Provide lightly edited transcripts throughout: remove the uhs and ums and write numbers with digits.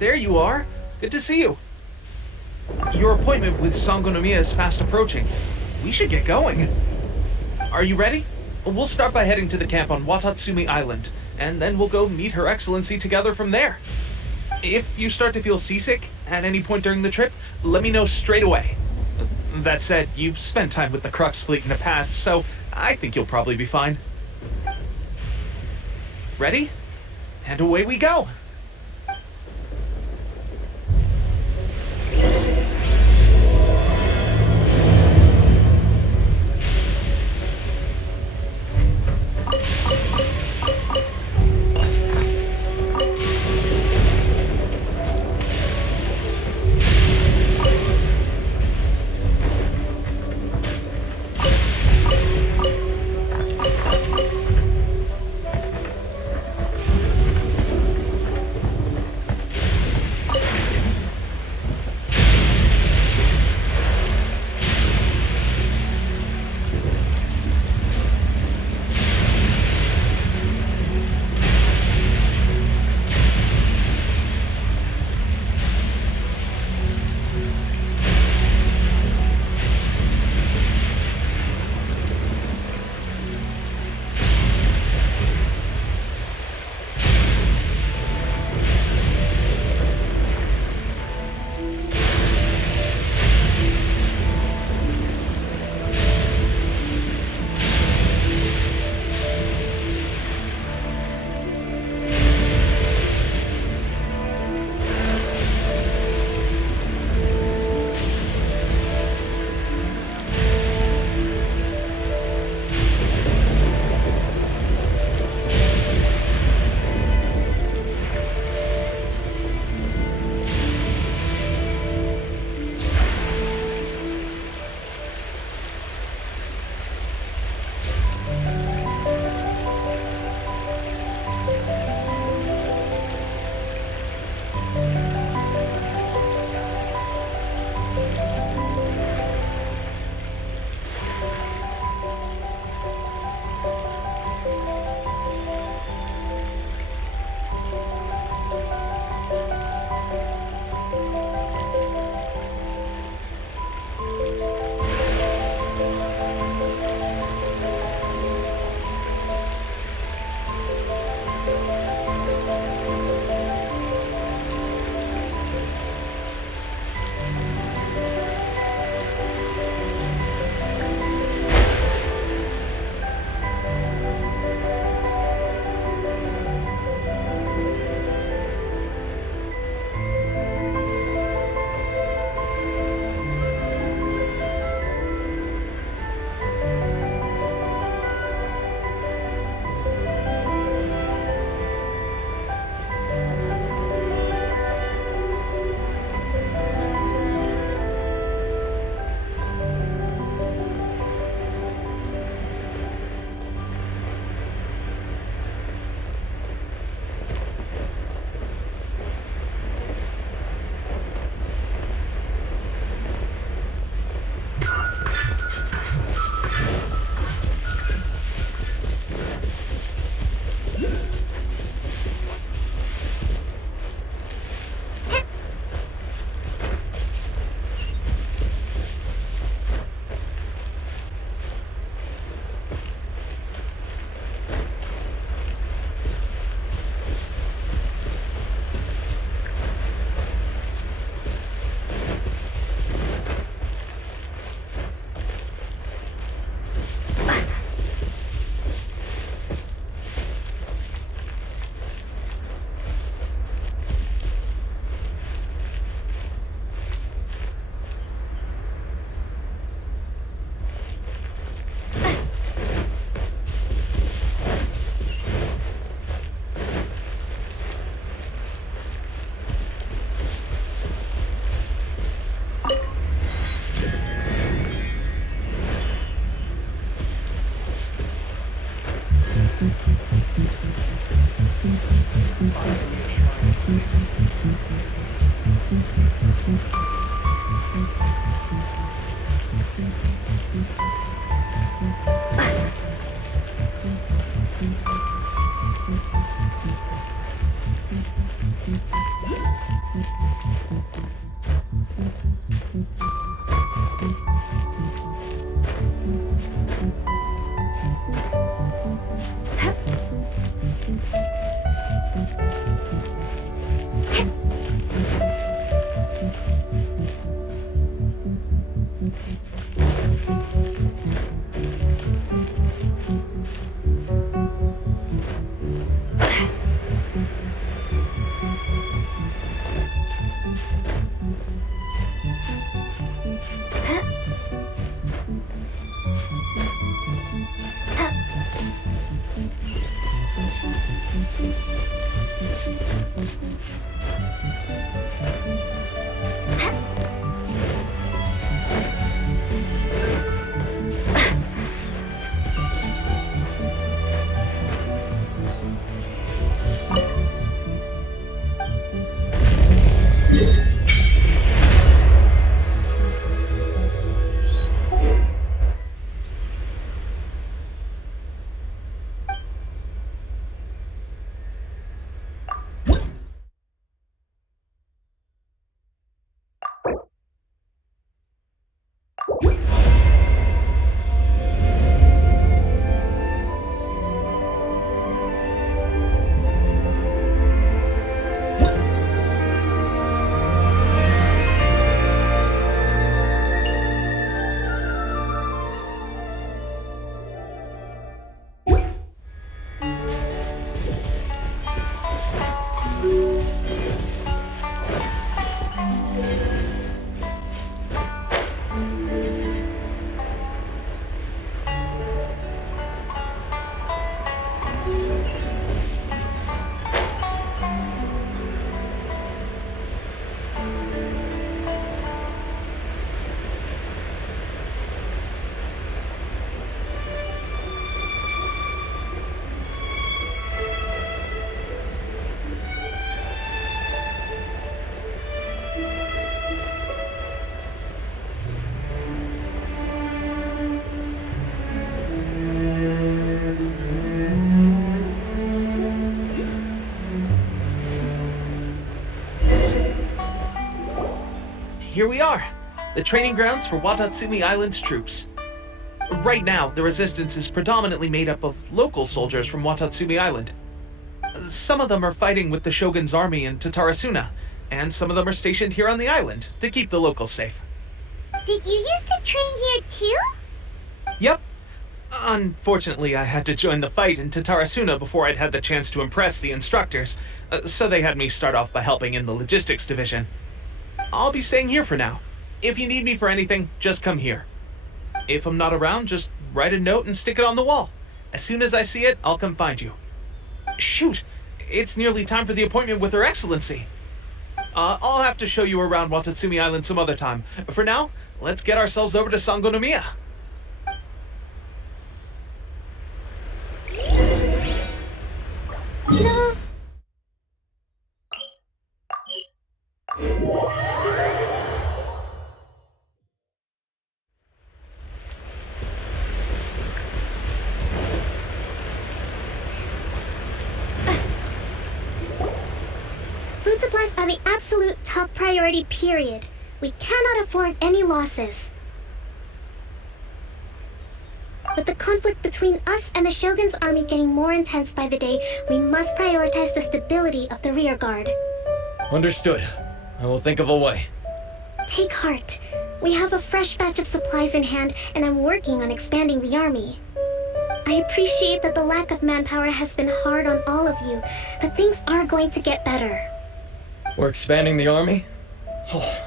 There you are. Good to see you. Your appointment with Sangonomiya is fast approaching. We should get going. Are you ready? We'll start by heading to the camp on Watatsumi Island, and then we'll go meet Her Excellency together from there. If you start to feel seasick at any point during the trip, let me know straight away. That said, you've spent time with the Crux fleet in the past, so I think you'll probably be fine. Ready? And away we go! here we are, the training grounds for Watatsumi Island's troops. Right now, the resistance is predominantly made up of local soldiers from Watatsumi Island. Some of them are fighting with the Shogun's army in Tatarasuna, and some of them are stationed here on the island to keep the locals safe. Did you used to train here too? Yep. Unfortunately, I had to join the fight in Tatarasuna before I'd had the chance to impress the instructors, so they had me start off by helping in the logistics division. I'll be staying here for now. If you need me for anything, just come here. If I'm not around, just write a note and stick it on the wall. As soon as I see it, I'll come find you. Shoot! It's nearly time for the appointment with Her Excellency. I'll have to show you around Watatsumi Island some other time. For now, let's get ourselves over to Sangonomiya. No. Food supplies are the absolute top priority, period. We cannot afford any losses. With the conflict between us and the Shogun's army getting more intense by the day, we must prioritize the stability of the rear guard. Understood. I will think of a way. Take heart. We have a fresh batch of supplies in hand, and I'm working on expanding the army. I appreciate that the lack of manpower has been hard on all of you, but things are going to get better. We're expanding the army? Oh,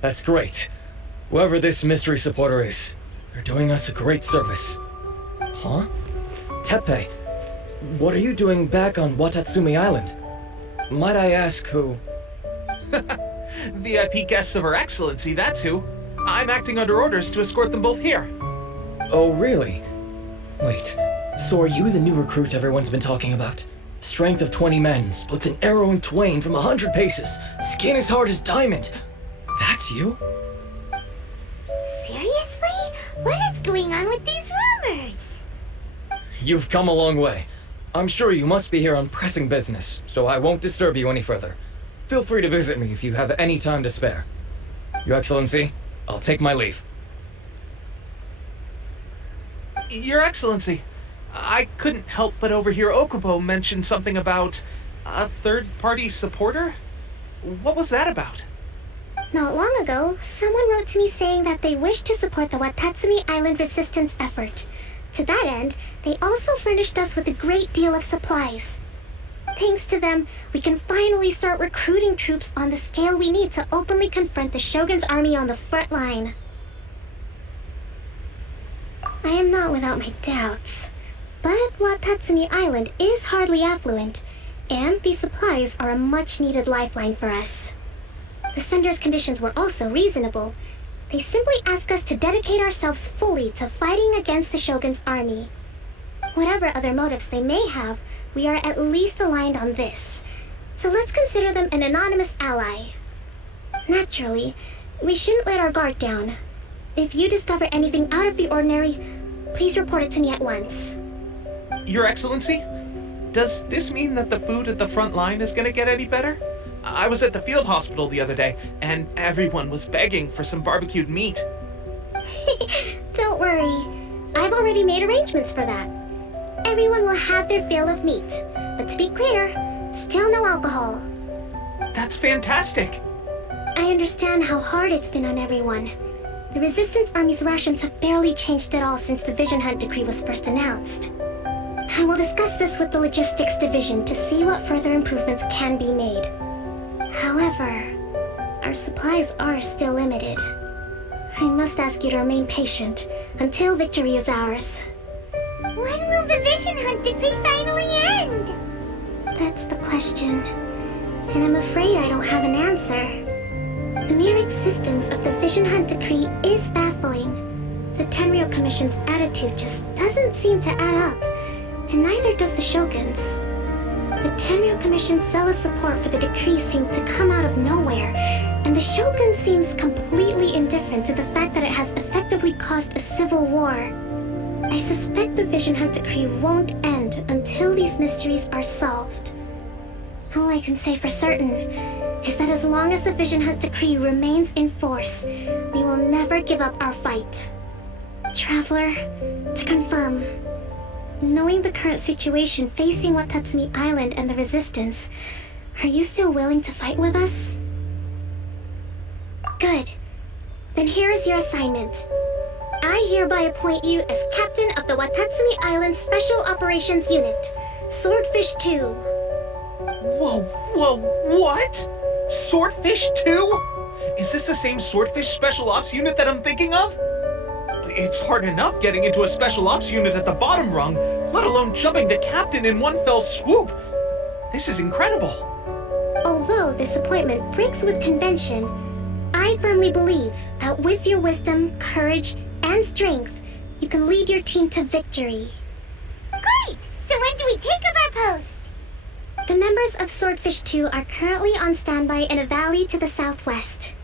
that's great. Whoever this mystery supporter is, they're doing us a great service. Huh? Teppei, what are you doing back on Watatsumi Island? Might I ask who? VIP guests of Her Excellency, that's who. I'm acting under orders to escort them both here. Oh, really? Wait, so are you the new recruit everyone's been talking about? Strength of 20 men, splits an arrow in twain from 100 paces, skin as hard as diamond. That's you? Seriously? What is going on with these rumors? You've come a long way. I'm sure you must be here on pressing business, so I won't disturb you any further. Feel free to visit me if you have any time to spare. Your Excellency, I'll take my leave. Your Excellency, I couldn't help but overhear Okubo mention something about a third-party supporter? What was that about? Not long ago, someone wrote to me saying that they wish to support the Watatsumi Island resistance effort. To that end, they also furnished us with a great deal of supplies. Thanks to them, we can finally start recruiting troops on the scale we need to openly confront the Shogun's army on the front line. I am not without my doubts, but Watatsumi Island is hardly affluent, and these supplies are a much-needed lifeline for us. The sender's conditions were also reasonable. They simply ask us to dedicate ourselves fully to fighting against the Shogun's army. Whatever other motives they may have, we are at least aligned on this. So let's consider them an anonymous ally. Naturally, we shouldn't let our guard down. If you discover anything out of the ordinary, please report it to me at once. Your Excellency, does this mean that the food at the front line is gonna get any better? I was at the field hospital the other day, and everyone was begging for some barbecued meat. Don't worry. I've already made arrangements for that. Everyone will have their fill of meat. But to be clear, still no alcohol. That's fantastic! I understand how hard it's been on everyone. The Resistance Army's rations have barely changed at all since the Vision Hunt decree was first announced. I will discuss this with the Logistics Division to see what further improvements can be made. However, our supplies are still limited. I must ask you to remain patient until victory is ours. When will the Vision Hunt decree finally end? That's the question, and I'm afraid I don't have an answer. The mere existence of the Vision Hunt decree is baffling. The Tenryou Commission's attitude just doesn't seem to add up, and neither does the Shogun's. The Tenryou Commission's zealous support for the decree seemed to come out of nowhere, and the Shogun seems completely indifferent to the fact that it has effectively caused a civil war. I suspect the Vision Hunt decree won't end until these mysteries are solved. All I can say for certain is that as long as the Vision Hunt decree remains in force, we will never give up our fight. Traveler, to confirm, knowing the current situation facing Watatsumi Island and the Resistance, are you still willing to fight with us? Good. Then here is your assignment. I hereby appoint you as Captain of the Watatsumi Island Special Operations Unit, Swordfish 2. Whoa, what? Swordfish 2? Is this the same Swordfish Special Ops unit that I'm thinking of? It's hard enough getting into a Special Ops unit at the bottom rung, let alone jumping to Captain in one fell swoop. This is incredible. Although this appointment breaks with convention, I firmly believe that with your wisdom, courage, and strength, you can lead your team to victory. Great! So when do we take up our post? The members of Swordfish 2 are currently on standby in a valley to the southwest.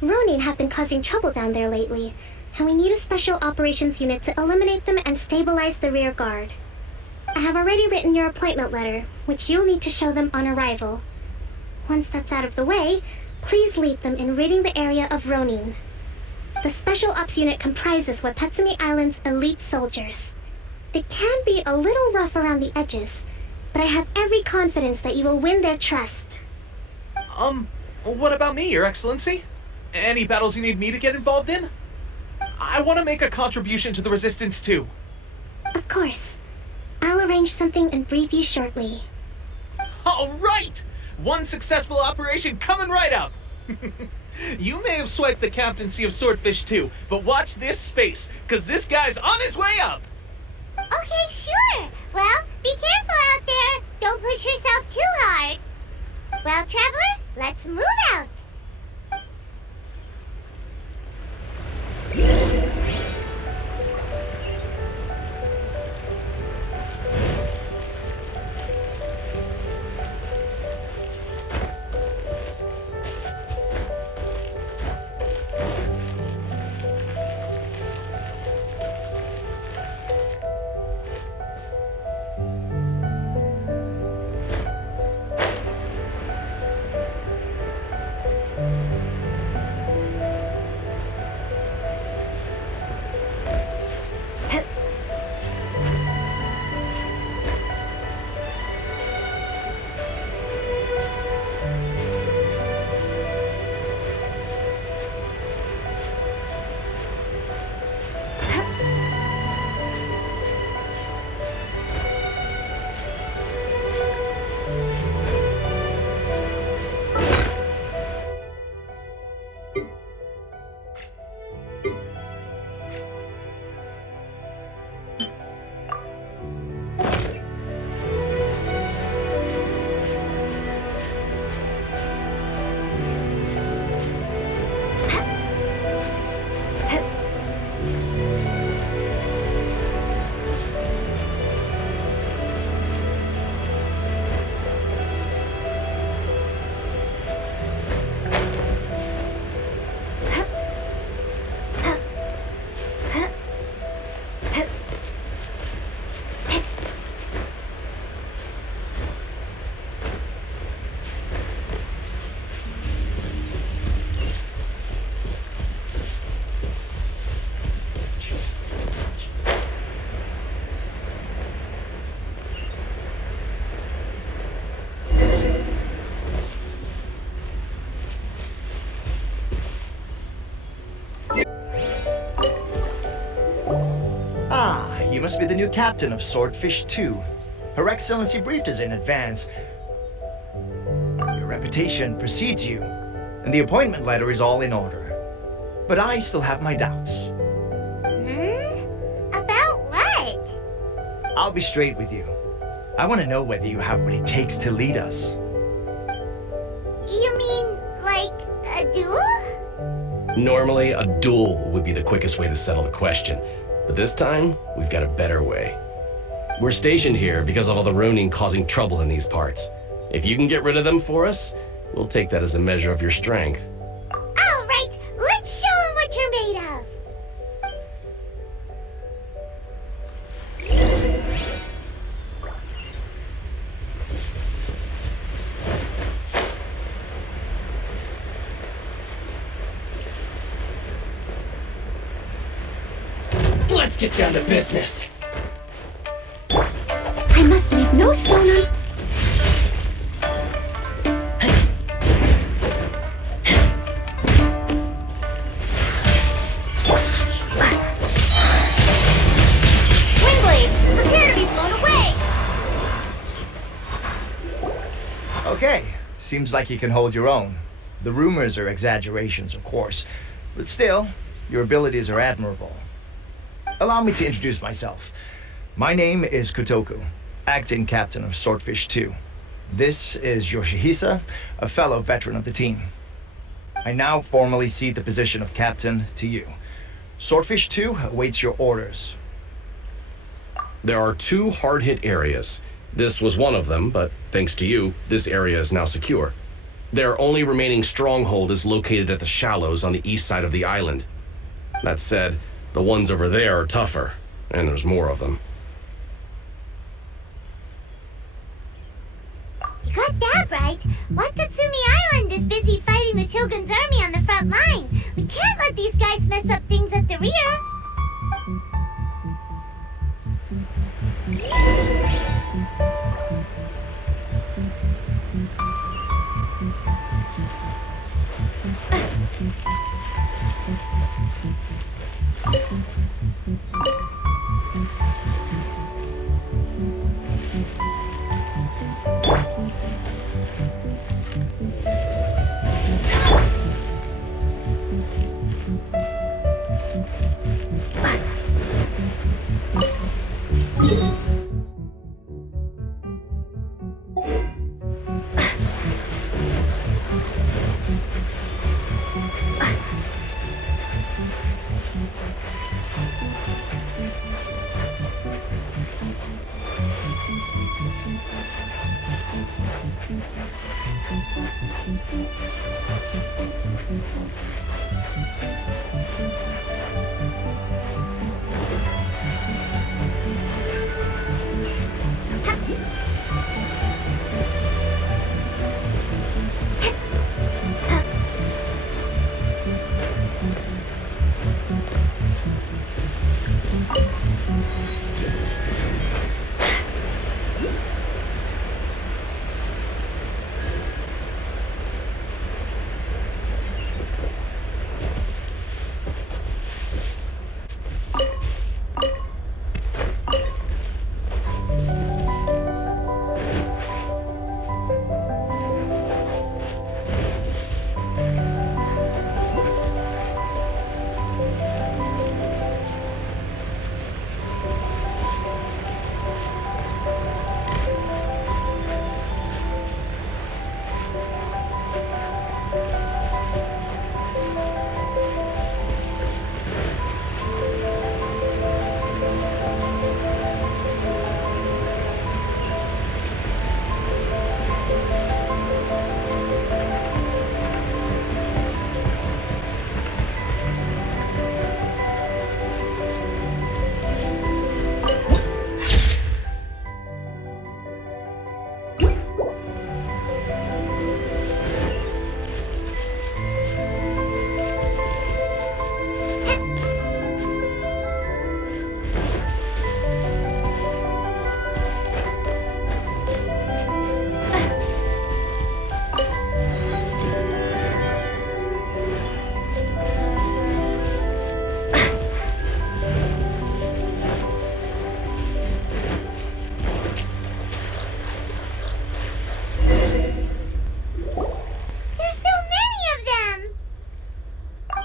Ronin have been causing trouble down there lately, and we need a special operations unit to eliminate them and stabilize the rear guard. I have already written your appointment letter, which you'll need to show them on arrival. Once that's out of the way, please lead them in ridding the area of Ronin. The Special Ops unit comprises Watatsumi Island's elite soldiers. They can be a little rough around the edges, but I have every confidence that you will win their trust. What about me, Your Excellency? Any battles you need me to get involved in? I want to make a contribution to the Resistance too. Of course. I'll arrange something and brief you shortly. All right! One successful operation coming right up! You may have swiped the captaincy of Swordfish 2, but watch this space, because this guy's on his way up! Okay, sure. Well, be careful out there. Don't push yourself too hard. Well, Traveler, let's move out. You must be the new captain of Swordfish 2. Her Excellency briefed us in advance. Your reputation precedes you, and the appointment letter is all in order. But I still have my doubts. About what? I'll be straight with you. I want to know whether you have what it takes to lead us. You mean, like, a duel? Normally, a duel would be the quickest way to settle the question. But this time, we've got a better way. We're stationed here because of all the Ronin causing trouble in these parts. If you can get rid of them for us, we'll take that as a measure of your strength. All right, let's show them what you're made of. get down to business. I must leave no stone unturned. Okay, seems like you can hold your own. The rumors are exaggerations, of course, but still, your abilities are admirable. Allow me to introduce myself. My name is Kotoku, acting captain of Swordfish II. This is Yoshihisa, a fellow veteran of the team. I now formally cede the position of captain to you. Swordfish II awaits your orders. There are 2 hard-hit areas. This was one of them, but thanks to you, this area is now secure. Their only remaining stronghold is located at the shallows on the east side of the island. That said, the ones over there are tougher, and there's more of them. You got that right. Watatsumi Island is busy fighting the Shogun's army on the front line. We can't let these guys mess up things at the rear.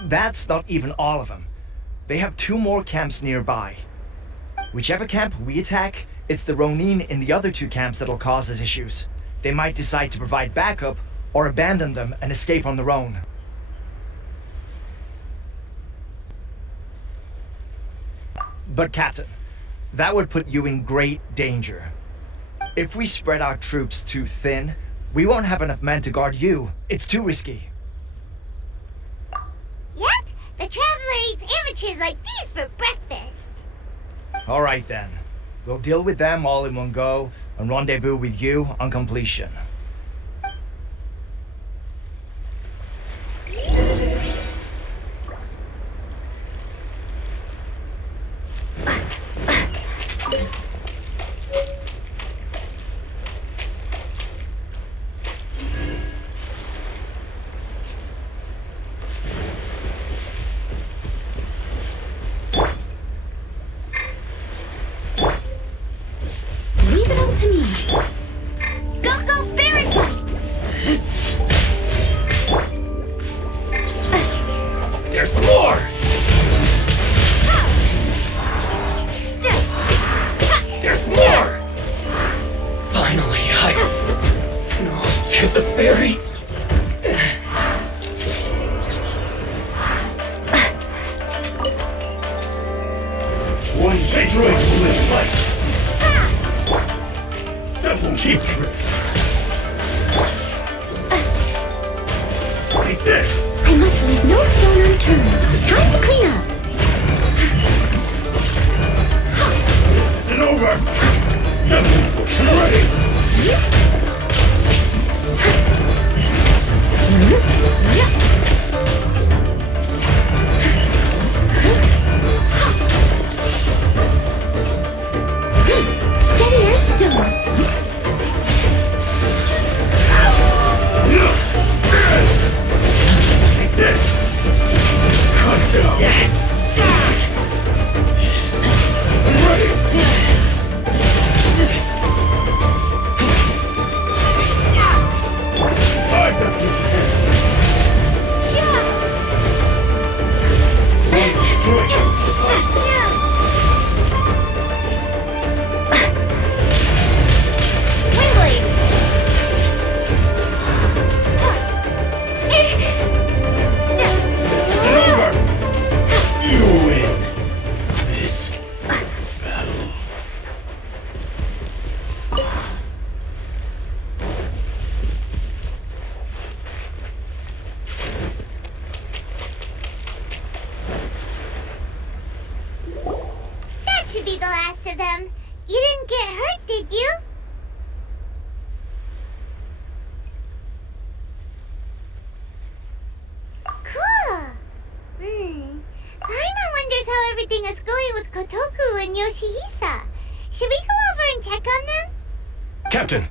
That's not even all of them. They have 2 more camps nearby. Whichever camp we attack, it's the Ronin in the other 2 camps that'll cause us issues. They might decide to provide backup, or abandon them and escape on their own. But Captain, that would put you in great danger. If we spread our troops too thin, we won't have enough men to guard you. It's too risky. Yep, the Traveler eats amateurs like these for breakfast. Alright then. We'll deal with them all in one go, and rendezvous with you on completion. To the ferry? One destroys with light. Double cheap tricks. Like this. I must leave no stone unturned. Time to clean up. This isn't over. Double ready. Steady as stone. Like this. Cut down. Yes. I'm ready. I got this. Destroy this. This isn't over. You win this battle. That should be the last of them. You didn't get hurt, did you? Cool. Paimon wonders how everything is going with Kotoku and Yoshihisa. Should we go over and check on them? Captain!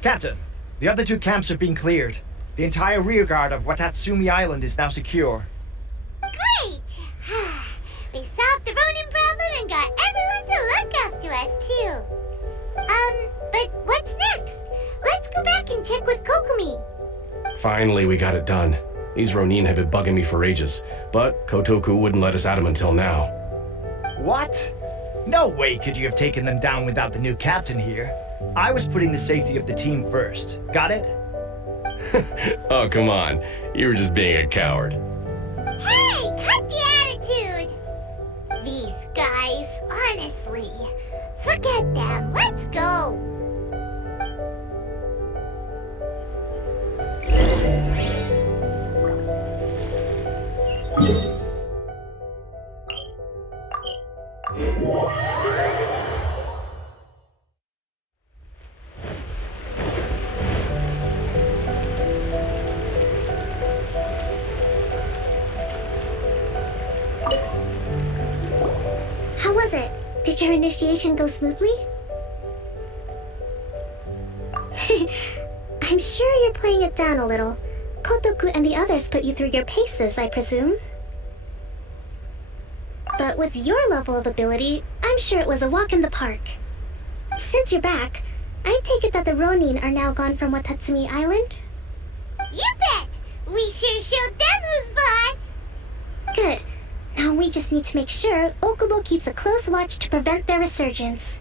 Captain, the other two camps have been cleared. The entire rearguard of Watatsumi Island is now secure. Great! We solved the Ronin problem and got everyone to look after us, too. But what's next? Let's go back and check with Kokomi. Finally, we got it done. These Ronin have been bugging me for ages, but Kotoku wouldn't let us at him until now. What? No way could you have taken them down without the new captain here. I was putting the safety of the team first. Got it? Oh, come on. You were just being a coward. Hey, cut the attitude! These guys, honestly. Forget them. Let's go. How was it? Did your initiation go smoothly? I'm sure you're playing it down a little. Kotoku and the others put you through your paces, I presume. But with your level of ability, I'm sure it was a walk in the park. Since you're back, I take it that the Ronin are now gone from Watatsumi Island? You bet! We sure showed them who's boss! Good. Now we just need to make sure Okubo keeps a close watch to prevent their resurgence.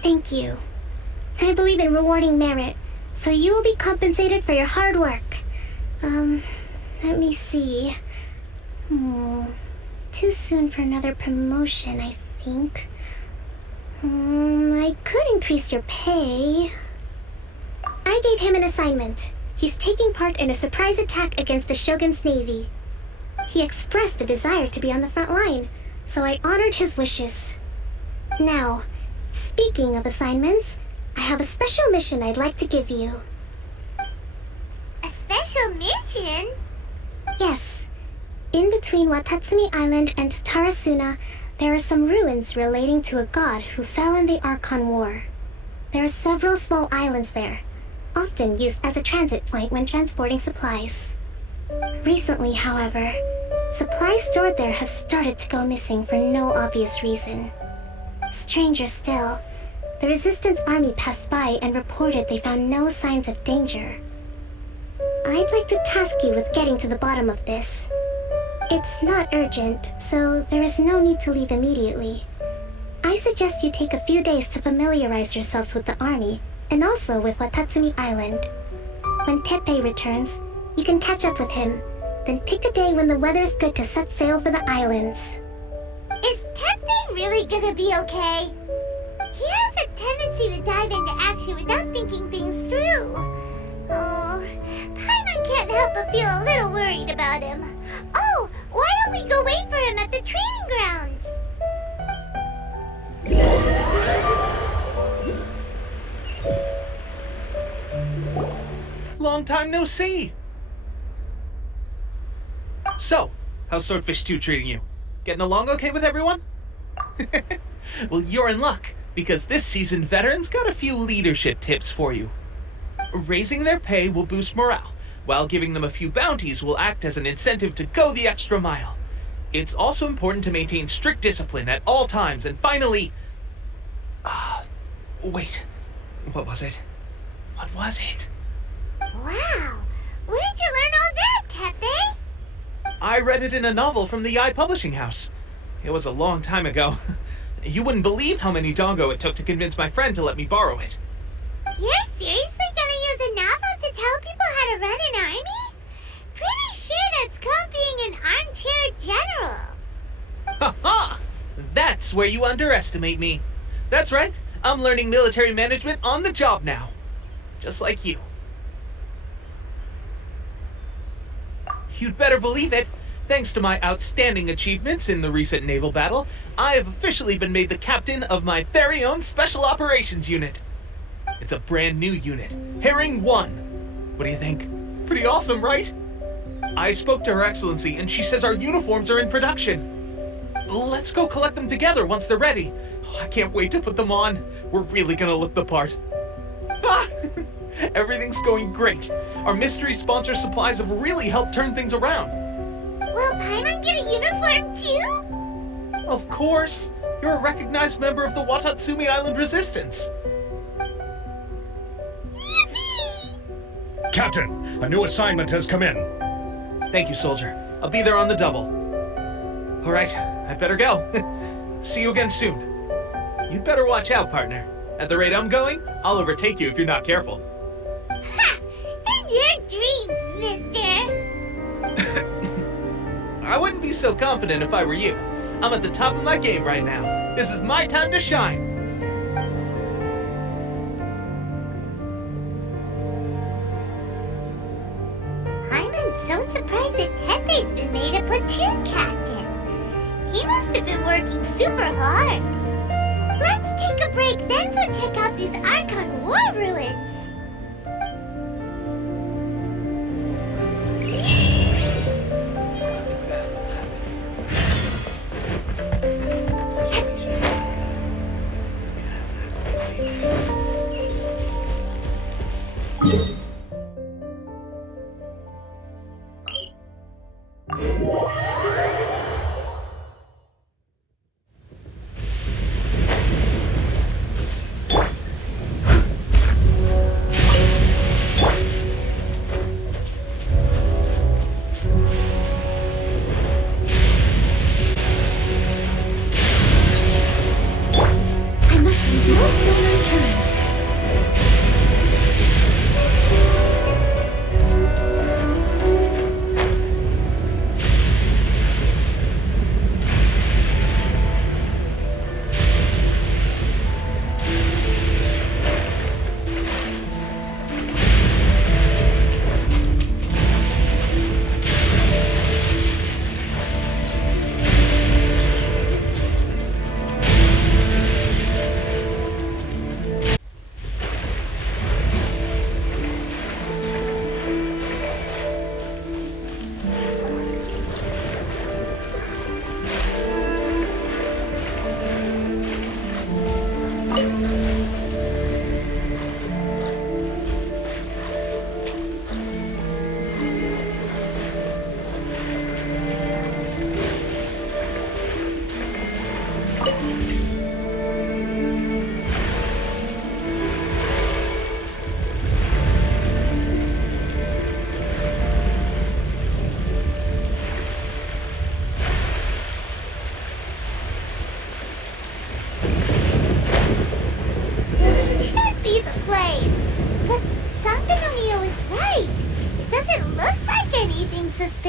Thank you. I believe in rewarding merit, so you will be compensated for your hard work. Let me see. Too soon for another promotion, I think. I could increase your pay. I gave him an assignment. He's taking part in a surprise attack against the Shogun's navy. He expressed a desire to be on the front line, so I honored his wishes. Now, speaking of assignments, I have a special mission I'd like to give you. A special mission? Yes. In between Watatsumi Island and Tarasuna, there are some ruins relating to a god who fell in the Archon War. There are several small islands there, often used as a transit point when transporting supplies. Recently, however, supplies stored there have started to go missing for no obvious reason. Stranger still, the Resistance army passed by and reported they found no signs of danger. I'd like to task you with getting to the bottom of this. It's not urgent, so there is no need to leave immediately. I suggest you take a few days to familiarize yourselves with the army and also with Watatsumi Island. When Teppei returns, you can catch up with him, then pick a day when the weather's good to set sail for the islands. Is Teppei really gonna be okay? He has a tendency to dive into action without thinking things through. Oh, Paimon can't help but feel a little worried about him. Oh, why don't we go wait for him at the training grounds? Long time no see! So, how's Swordfish 2 treating you? Getting along okay with everyone? Well, you're in luck, because this season veterans got a few leadership tips for you. Raising their pay will boost morale, while giving them a few bounties will act as an incentive to go the extra mile. It's also important to maintain strict discipline at all times, and finally... wait. What was it? What was it? Wow, where'd you learn all that, Teppei? I read it in a novel from the Yae Publishing House. It was a long time ago. You wouldn't believe how many dongo it took to convince my friend to let me borrow it. You're seriously gonna use a novel to tell people how to run an army? Pretty sure that's called being an armchair general. Ha ha! That's where you underestimate me. That's right, I'm learning military management on the job now. Just like you. You'd better believe it. Thanks to my outstanding achievements in the recent naval battle, I have officially been made the captain of my very own Special Operations Unit. It's a brand new unit, Herring 1. What do you think? Pretty awesome, right? I spoke to Her Excellency and she says our uniforms are in production. Let's go collect them together once they're ready. I can't wait to put them on. We're really gonna look the part. Ah! Everything's going great. Our mystery sponsor supplies have really helped turn things around. Will Paimon get a uniform too? Of course. You're a recognized member of the Watatsumi Island Resistance. Yippee! Captain, a new assignment has come in. Thank you, soldier. I'll be there on the double. All right, I'd better go. See you again soon. You'd better watch out, partner. At the rate I'm going, I'll overtake you if you're not careful. Ha! In your dreams, mister! I wouldn't be so confident if I were you. I'm at the top of my game right now. This is my time to shine. I'm so surprised that Teppei's been made a platoon captain. He must have been working super hard. Let's take a break, then go check out these Archon War ruins.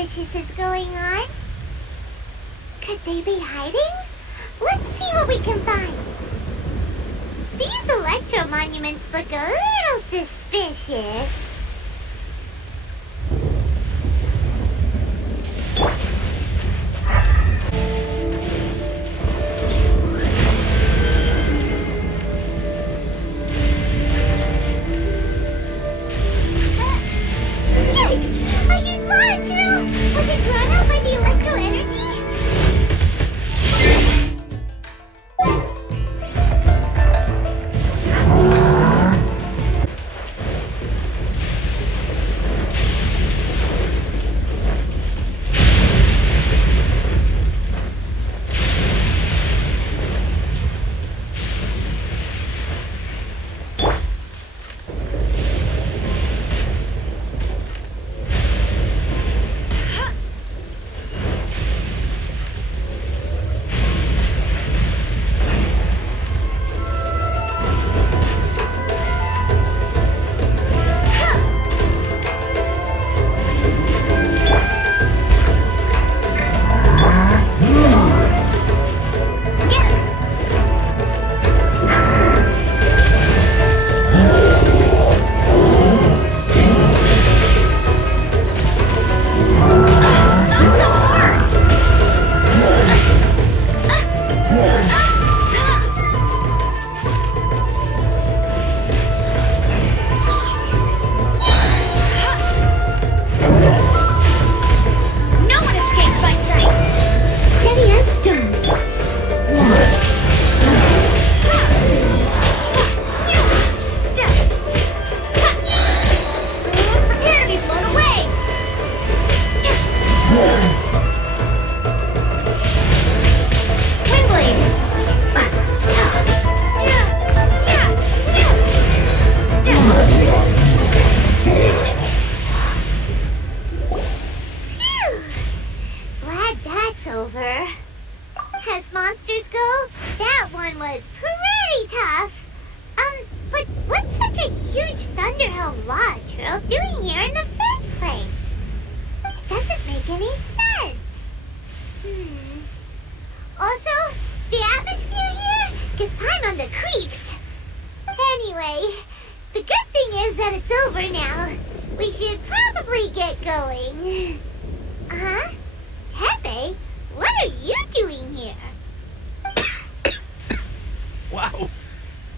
suspicious is going on? Could they be hiding? Let's see what we can find. These electro monuments look a little suspicious. Yikes! A huge lava trail! Was it drawn out by the electro energy?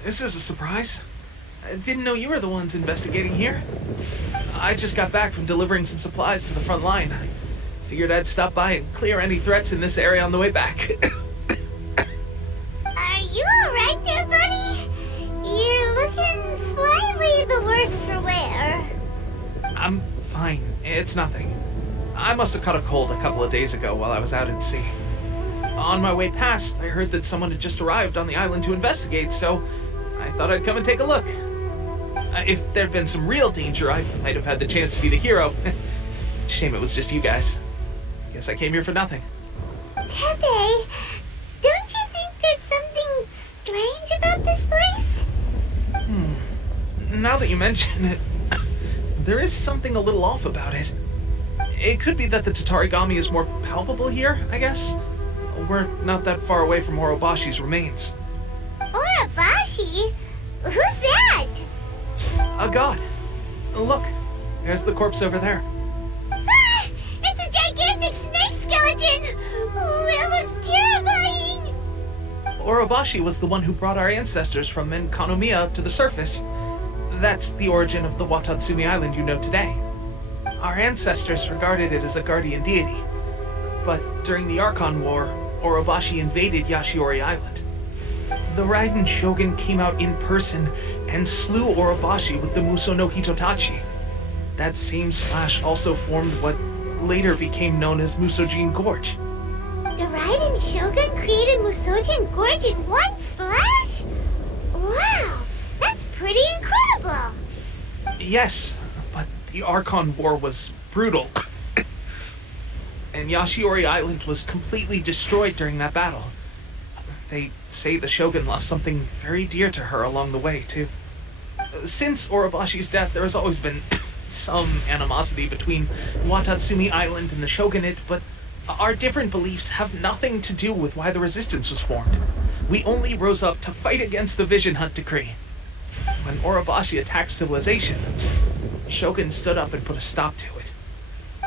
This is a surprise. I didn't know you were the ones investigating here. I just got back from delivering some supplies to the front line. I figured I'd stop by and clear any threats in this area on the way back. Are you alright there, buddy? You're looking slightly the worse for wear. I'm fine. It's nothing. I must have caught a cold a couple of days ago while I was out at sea. On my way past, I heard that someone had just arrived on the island to investigate, so I thought I'd come and take a look. If there'd been some real danger, I might have had the chance to be the hero. Shame it was just you guys. Guess I came here for nothing. Teppei, don't you think there's something strange about this place? Now that you mention it, there is something a little off about it. It could be that the Tatarigami is more palpable here, I guess. We're not that far away from Orobashi's remains. Orobashi? Who's that? A god. Look, there's the corpse over there. Ah! It's a gigantic snake skeleton! Oh, it looks terrifying! Orobashi was the one who brought our ancestors from Sangonomiya to the surface. That's the origin of the Watatsumi Island you know today. Our ancestors regarded it as a guardian deity. But during the Archon War, Orobashi invaded Yashiori Island. The Raiden Shogun came out in person and slew Orobashi with the Muso no Hitotachi. That same slash also formed what later became known as Musojin Gorge. The Raiden Shogun created Musojin Gorge in one slash? Wow, that's pretty incredible! Yes, but the Archon War was brutal. And Yashiori Island was completely destroyed during that battle. They say the Shogun lost something very dear to her along the way, too. Since Orobashi's death, there has always been some animosity between Watatsumi Island and the shogunate, but our different beliefs have nothing to do with why the resistance was formed. We only rose up to fight against the Vision Hunt decree. When Orobashi attacked civilization, Shogun stood up and put a stop to it.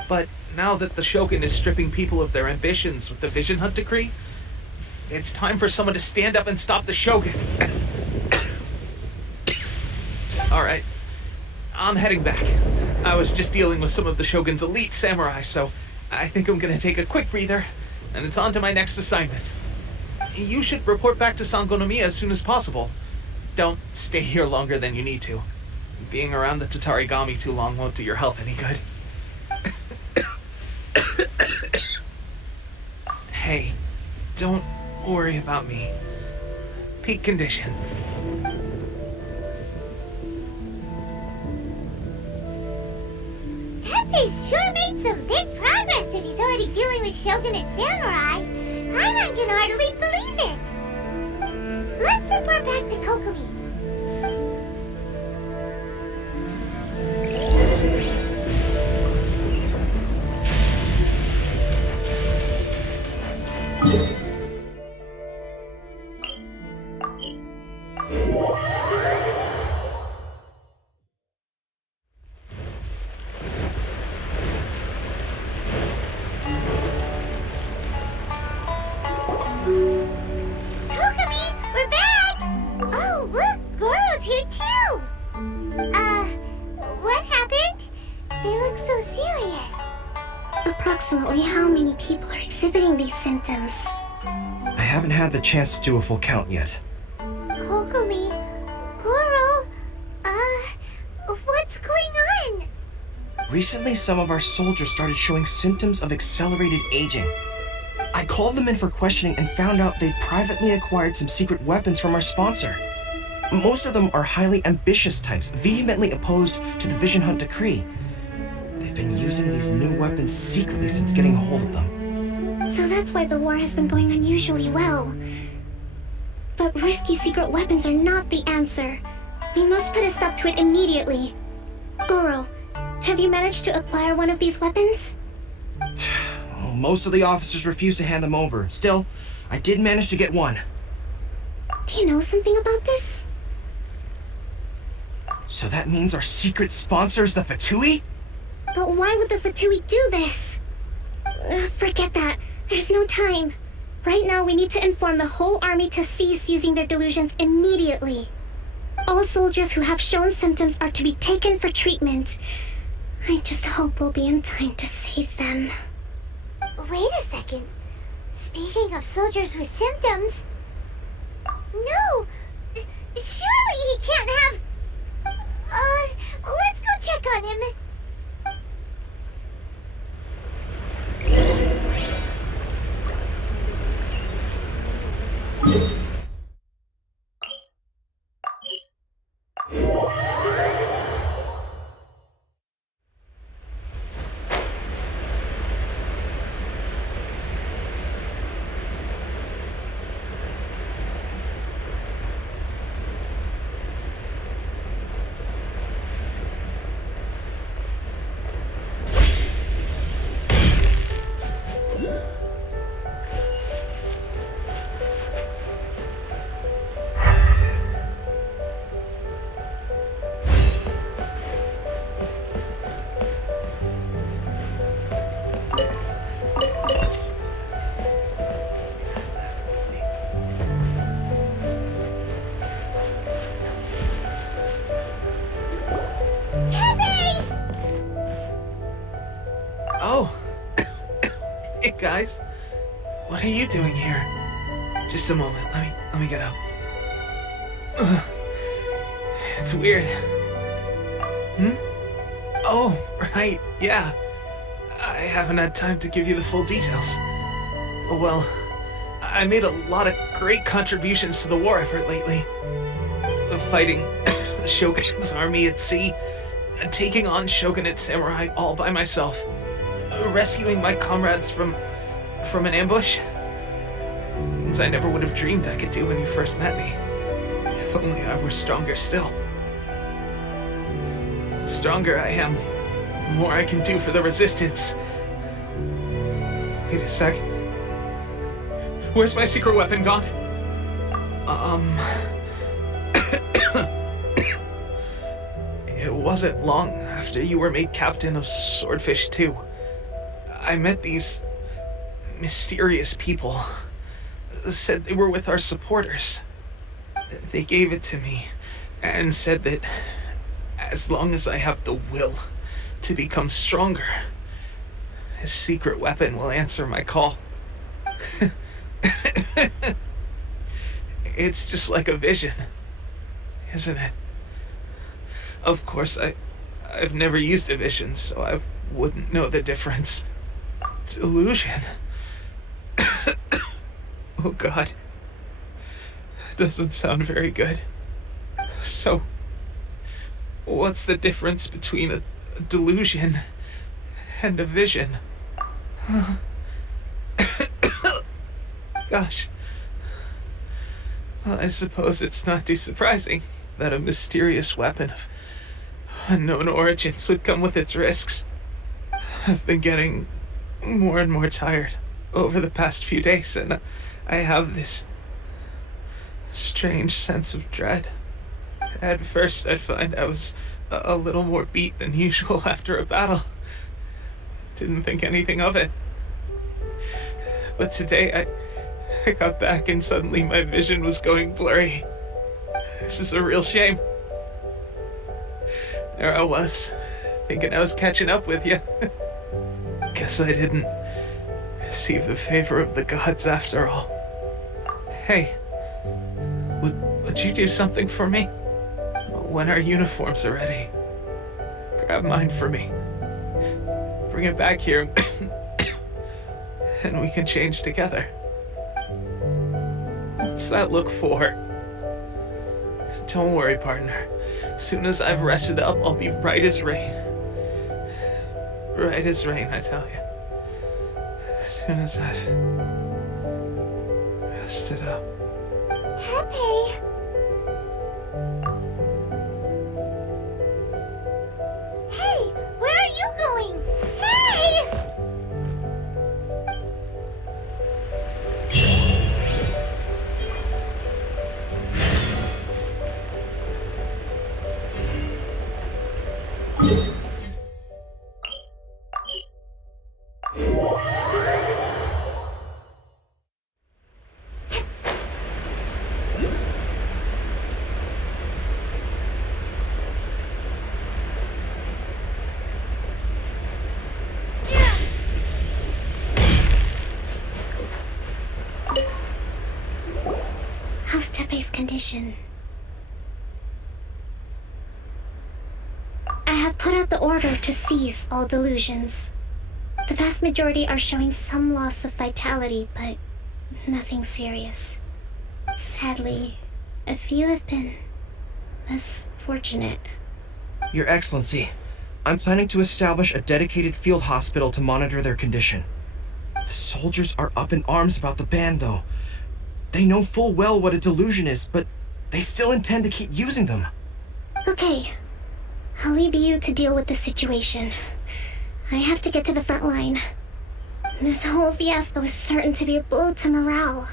But now that the Shogun is stripping people of their ambitions with the Vision Hunt decree, it's time for someone to stand up and stop the Shogun. Alright, I'm heading back. I was just dealing with some of the Shogun's elite samurai, so I think I'm gonna take a quick breather, and it's on to my next assignment. You should report back to Sangonomiya as soon as possible. Don't stay here longer than you need to. Being around the Tatarigami too long won't do your health any good. Hey, don't worry about me. Peak condition. Teppei's sure made some big progress if he's already dealing with shogunate samurai. Paimon can hardly believe it. Let's report back to Kokomi. Approximately how many people are exhibiting these symptoms? I haven't had the chance to do a full count yet. Kokomi, Goro, what's going on? Recently, some of our soldiers started showing symptoms of accelerated aging. I called them in for questioning and found out they'd privately acquired some secret weapons from our sponsor. Most of them are highly ambitious types, vehemently opposed to the Vision Hunt decree. They've been using these new weapons secretly since getting a hold of them. So that's why the war has been going unusually well. But risky secret weapons are not the answer. We must put a stop to it immediately. Goro, have you managed to acquire one of these weapons? Well, most of the officers refuse to hand them over. Still, I did manage to get one. Do you know something about this? So that means our secret sponsor is the Fatui? But why would the Fatui do this? Forget that. There's no time. Right now, we need to inform the whole army to cease using their delusions immediately. All soldiers who have shown symptoms are to be taken for treatment. I just hope we'll be in time to save them. Wait a second. Speaking of soldiers with symptoms... No! Surely he can't have... let's go check on him. Hey guys, what are you doing here? Just a moment, let me get up. It's weird. Oh, right, yeah. I haven't had time to give you the full details. Well, I made a lot of great contributions to the war effort lately. Fighting the Shogun's army at sea, taking on Shogunate samurai all by myself, rescuing my comrades from an ambush. Things I never would have dreamed I could do when you first met me. If only I were stronger still. stronger I am, the more I can do for the Resistance. Wait a sec. Where's my secret weapon gone? It wasn't long after you were made captain of Swordfish II. I met these mysterious people. Said they were with our supporters. They gave it to me and said that as long as I have the will to become stronger, his secret weapon will answer my call. It's just like a vision, isn't it? Of course, I've never used a vision, so I wouldn't know the difference. Delusion. Oh God. Doesn't sound very good. So, what's the difference between a delusion and a vision? Gosh. Well, I suppose it's not too surprising that a mysterious weapon of unknown origins would come with its risks. I've been getting more and more tired over the past few days, and I have this strange sense of dread. At first, I'd find I was a little more beat than usual after a battle. Didn't think anything of it. But today, I got back and suddenly my vision was going blurry. This is a real shame. There I was, thinking I was catching up with you. Guess I didn't receive the favor of the gods after all. Hey, would you do something for me? When our uniforms are ready, grab mine for me. Bring it back here, and we can change together. What's that look for? Don't worry, partner. As soon as I've rested up, I'll be right as rain. Right as rain, I tell you. As soon as I've rested up. Teppei! Hey, where are you going? Hey! How's Teppei's condition? I have put out the order to seize all delusions. The vast majority are showing some loss of vitality, but nothing serious. Sadly, a few have been less fortunate. Your Excellency, I'm planning to establish a dedicated field hospital to monitor their condition. The soldiers are up in arms about the ban, though. They know full well what a delusion is, but they still intend to keep using them. Okay, I'll leave you to deal with the situation. I have to get to the front line. This whole fiasco is certain to be a blow to morale.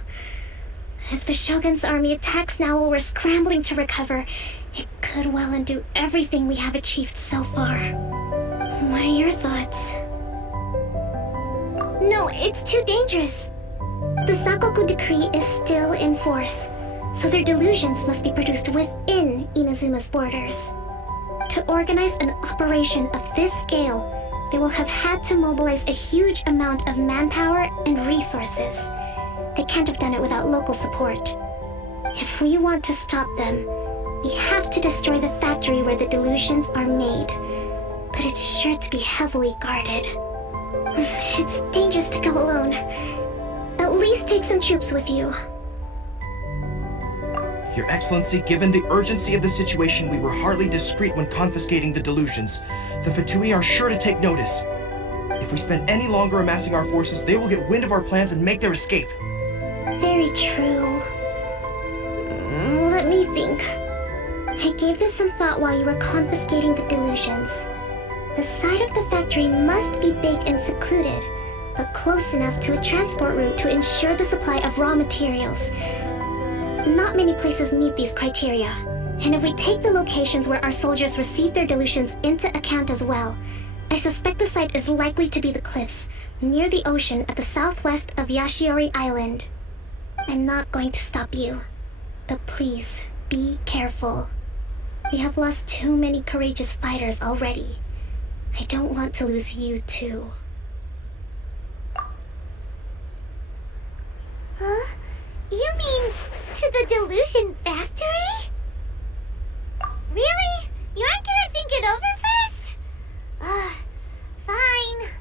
If the Shogun's army attacks now while we're scrambling to recover, it could well undo everything we have achieved so far. What are your thoughts? No, it's too dangerous. The Sakoku decree is still in force, so their delusions must be produced within Inazuma's borders. To organize an operation of this scale, they will have had to mobilize a huge amount of manpower and resources. They can't have done it without local support. If we want to stop them, we have to destroy the factory where the delusions are made. But it's sure to be heavily guarded. It's dangerous to go alone. At least take some troops with you. Your Excellency, given the urgency of the situation, we were hardly discreet when confiscating the delusions. The Fatui are sure to take notice. If we spend any longer amassing our forces, they will get wind of our plans and make their escape. Very true. Let me think. I gave this some thought while you were confiscating the delusions. The side of the factory must be big and secluded, but close enough to a transport route to ensure the supply of raw materials. Not many places meet these criteria, and if we take the locations where our soldiers receive their delusions into account as well, I suspect the site is likely to be the cliffs, near the ocean at the southwest of Yashiori Island. I'm not going to stop you, but please, be careful. We have lost too many courageous fighters already. I don't want to lose you too. Huh? You mean to the delusion factory? Really? You aren't gonna think it over first? Fine.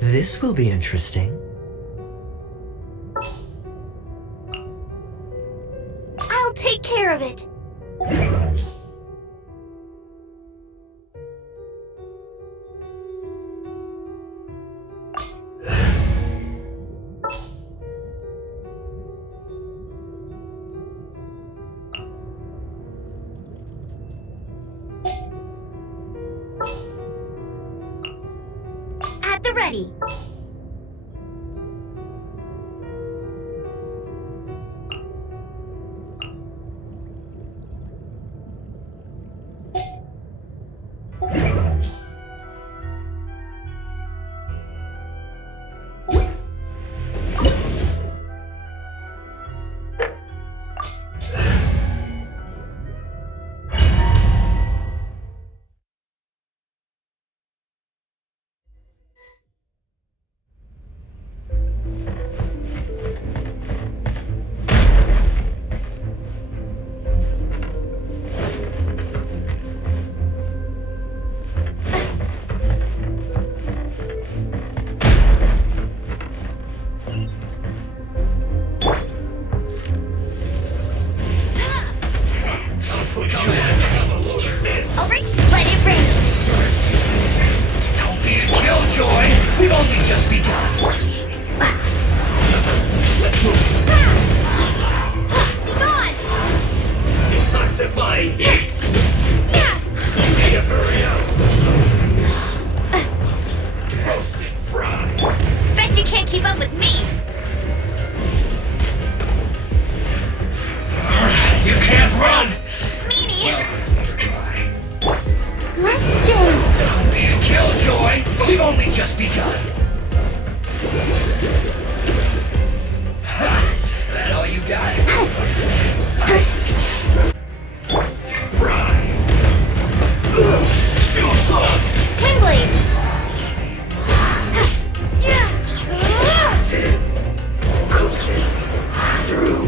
This will be interesting. I'll take care of it. At the ready. That all you got? Fry! Windblade! That's it. Cook this through.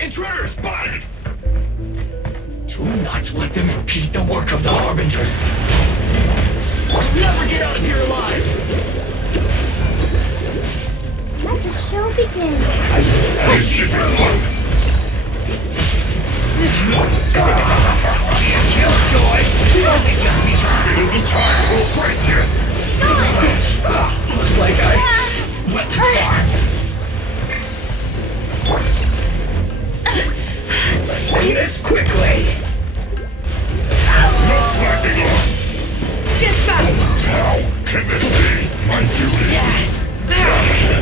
Intruder spotted! Do not let them impede the work of the Harbingers! We'll never get out of here alive! Let the show begin. This should be fun! Killjoy! Only just begun! It isn't time to break yet! Looks like I went too far! Say this quickly! No slacking off! Get back! How can this be my duty?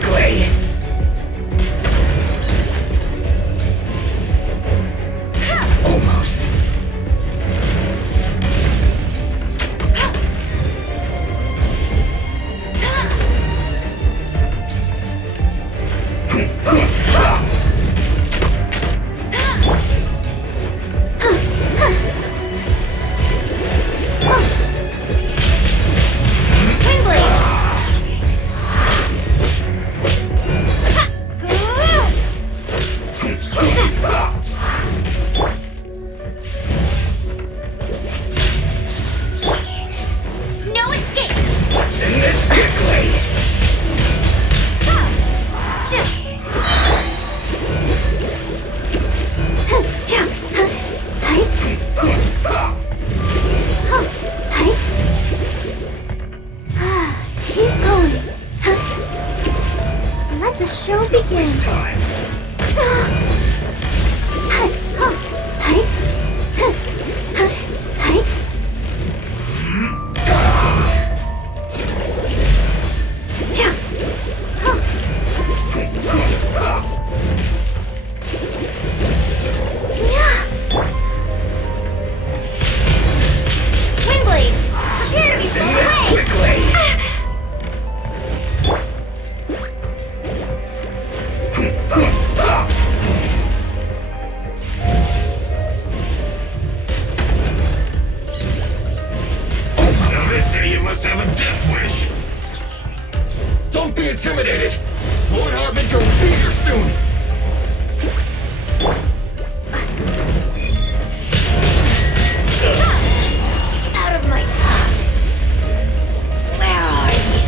quickly! Almost. Intimidated! Lord Harbinger will be here soon! Out of my sight! Where are you?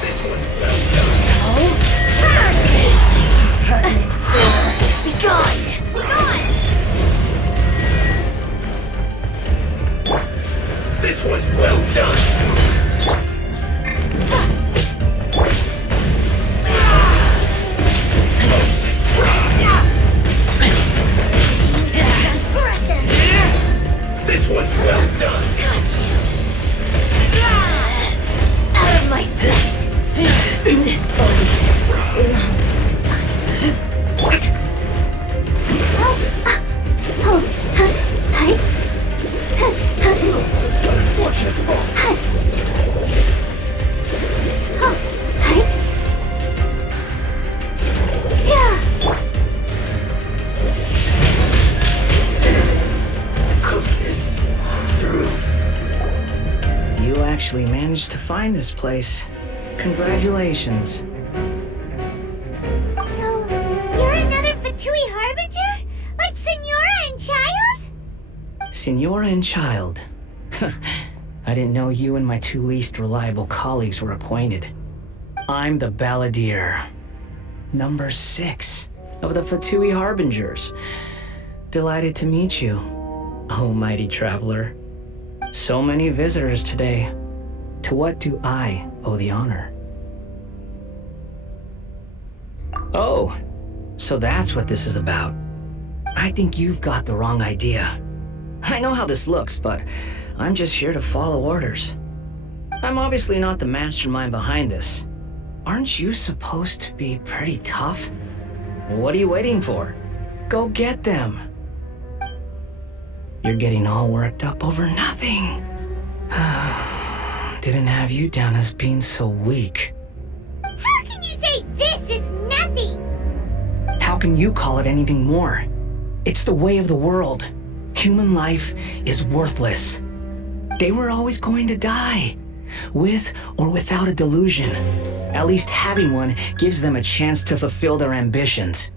This one's well done. Oh? Mercy! Pertinent fool! Be gone! Be gone! This one's well done. This one's well done. Got you. Out of my sight. This body belongs to us. Unfortunate fault. You actually managed to find this place. Congratulations. So, you're another Fatui Harbinger? Like Senora and Child? Senora and Child. I didn't know you and my two least reliable colleagues were acquainted. I'm the Balladeer. Number 6 of the Fatui Harbingers. Delighted to meet you, oh mighty traveler. So many visitors today. To what do I owe the honor? Oh, so that's what this is about. I think you've got the wrong idea. I know how this looks, but I'm just here to follow orders. I'm obviously not the mastermind behind this. Aren't you supposed to be pretty tough? What are you waiting for? Go get them. You're getting all worked up over nothing. Didn't have you down as being so weak. How can you say this is nothing? How can you call it anything more? It's the way of the world. Human life is worthless. They were always going to die, with or without a delusion. At least having one gives them a chance to fulfill their ambitions.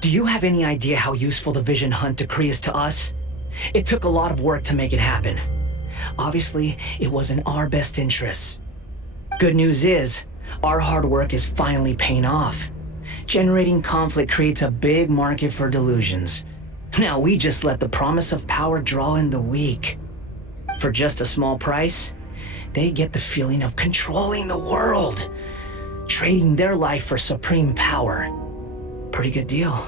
Do you have any idea how useful the Vision Hunt decree is to us? It took a lot of work to make it happen. Obviously, it was in our best interests. Good news is, our hard work is finally paying off. Generating conflict creates a big market for delusions. Now we just let the promise of power draw in the weak. For just a small price, they get the feeling of controlling the world, trading their life for supreme power. Pretty good deal,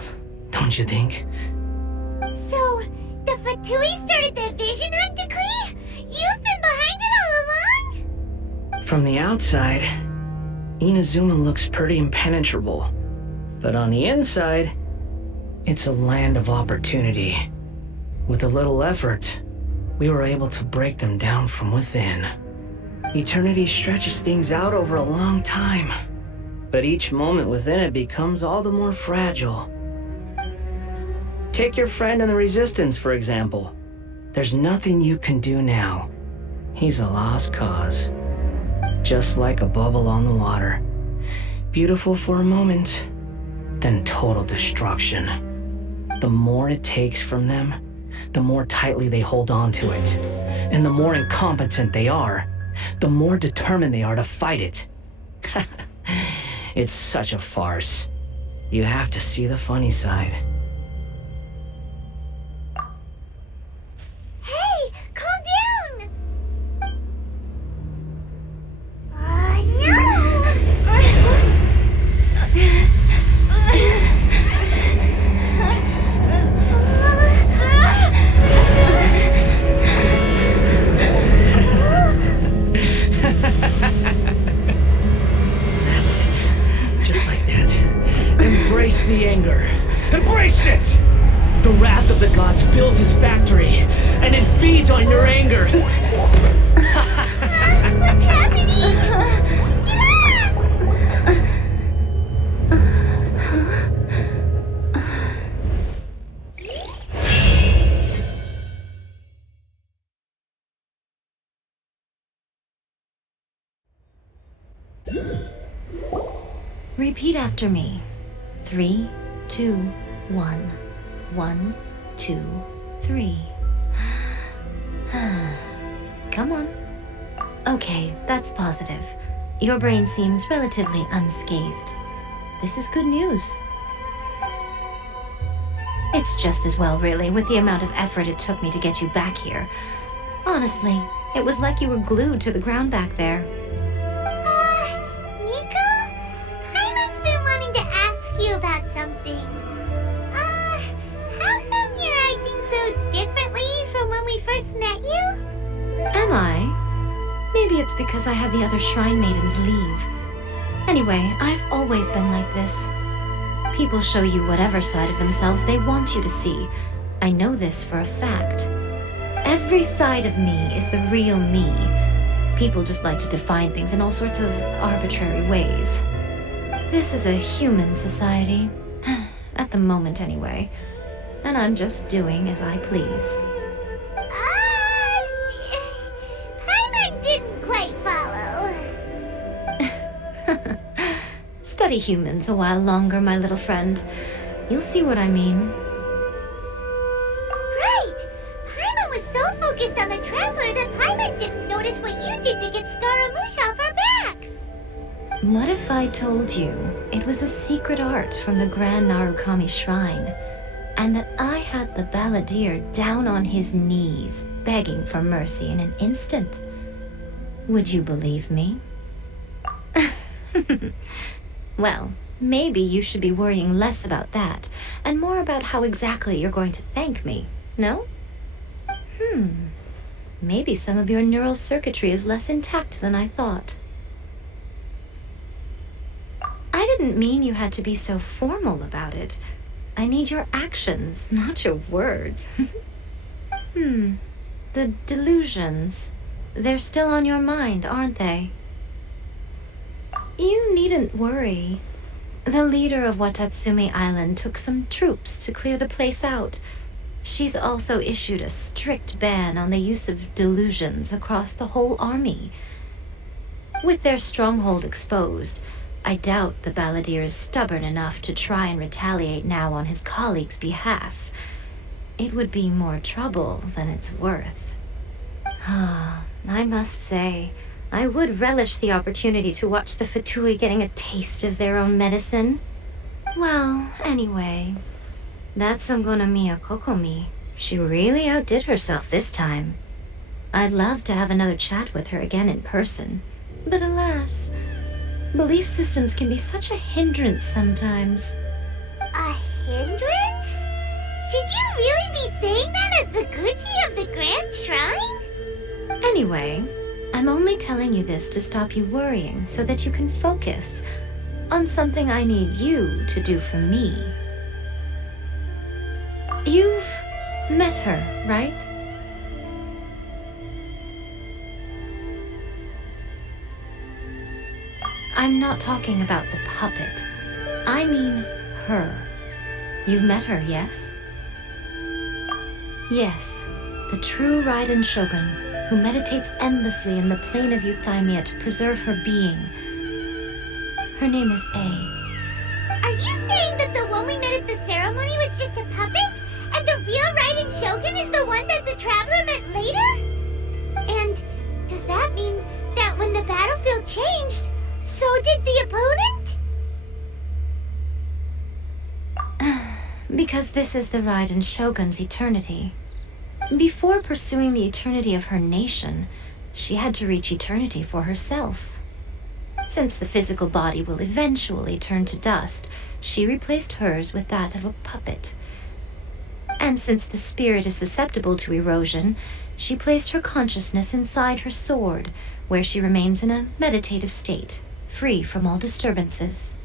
don't you think? So, the Fatui started the Vision Hunt decree? You've been behind it all along? From the outside, Inazuma looks pretty impenetrable. But on the inside, it's a land of opportunity. With a little effort, we were able to break them down from within. Eternity stretches things out over a long time, but each moment within it becomes all the more fragile. Take your friend in the Resistance, for example. There's nothing you can do now. He's a lost cause. Just like a bubble on the water. Beautiful for a moment, then total destruction. The more it takes from them, the more tightly they hold on to it. And the more incompetent they are, the more determined they are to fight it. It's such a farce. You have to see the funny side. Hey, calm down! No! That's it. Just like that. Embrace the anger. Embrace it! The wrath of the gods fills his factory, and it feeds on your anger. What's happening? Repeat after me. 3, 2, 1. 1, 2, 3. Come on. Okay, that's positive. Your brain seems relatively unscathed. This is good news. It's just as well, really, with the amount of effort it took me to get you back here. Honestly, it was like you were glued to the ground back there. Miko? Paimon's been wanting to ask you about something. How come you're acting so differently from when we first met you? Am I? Maybe it's because I had the other shrine maidens leave. Anyway, I've always been like this. People show you whatever side of themselves they want you to see. I know this for a fact. Every side of me is the real me. People just like to define things in all sorts of arbitrary ways. This is a human society. At the moment, anyway. And I'm just doing as I please. Paimon didn't quite follow. Study humans a while longer, my little friend. You'll see what I mean. Right! Paimon was so focused on the Traveler that Paimon didn't notice what you did to get Scaramouche off our backs. What if I told you it was a secret art from the Grand Narukami Shrine, and that I had the balladeer down on his knees, begging for mercy in an instant? Would you believe me? Well, maybe you should be worrying less about that, and more about how exactly you're going to thank me, no? Maybe some of your neural circuitry is less intact than I thought. I didn't mean you had to be so formal about it. I need your actions, not your words. The delusions. They're still on your mind, aren't they? You needn't worry. The leader of Watatsumi Island took some troops to clear the place out. She's also issued a strict ban on the use of delusions across the whole army. With their stronghold exposed, I doubt the balladeer is stubborn enough to try and retaliate now on his colleague's behalf. It would be more trouble than it's worth. I must say, I would relish the opportunity to watch the Fatui getting a taste of their own medicine. Well, anyway, that Sangonomiya Kokomi, she really outdid herself this time. I'd love to have another chat with her again in person, but alas, belief systems can be such a hindrance sometimes. A hindrance? Should you really be saying that as the Gucci of the Grand Shrine? Anyway, I'm only telling you this to stop you worrying so that you can focus on something I need you to do for me. You've met her, right? I'm not talking about the puppet. I mean her. You've met her, yes? Yes, the true Raiden Shogun, who meditates endlessly in the plane of Euthymia to preserve her being. Her name is A. Are you saying that the one we met at the ceremony was just a puppet? And the real Raiden Shogun is the one that the Traveler met later? And does that mean that when the battlefield changed, so did the opponent? Because this is the Raiden Shogun's eternity. Before pursuing the eternity of her nation, she had to reach eternity for herself. Since the physical body will eventually turn to dust, she replaced hers with that of a puppet. And since the spirit is susceptible to erosion, she placed her consciousness inside her sword, where she remains in a meditative state, free from all disturbances.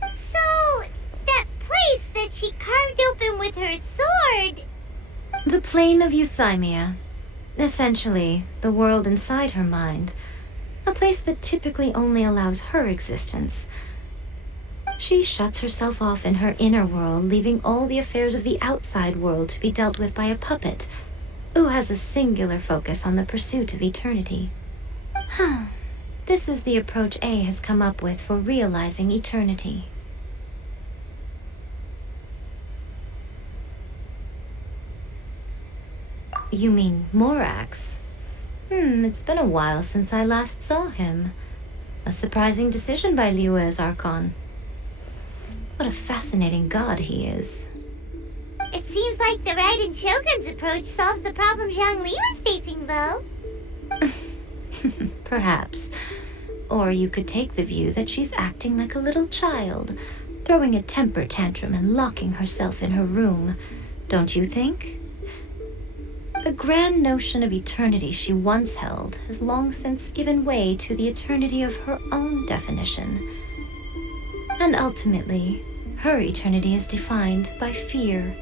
So, that place that she carved open with her sword... The plane of Euthymia. Essentially, the world inside her mind. A place that typically only allows her existence. She shuts herself off in her inner world, leaving all the affairs of the outside world to be dealt with by a puppet, who has a singular focus on the pursuit of eternity. This is the approach A has come up with for realizing eternity. You mean Morax? It's been a while since I last saw him. A surprising decision by Liyue's Archon. What a fascinating god he is. It seems like the Raiden Shogun's approach solves the problem Zhongli was facing, though. Perhaps. Or you could take the view that she's acting like a little child, throwing a temper tantrum and locking herself in her room. Don't you think? The grand notion of eternity she once held has long since given way to the eternity of her own definition. And ultimately, her eternity is defined by fear.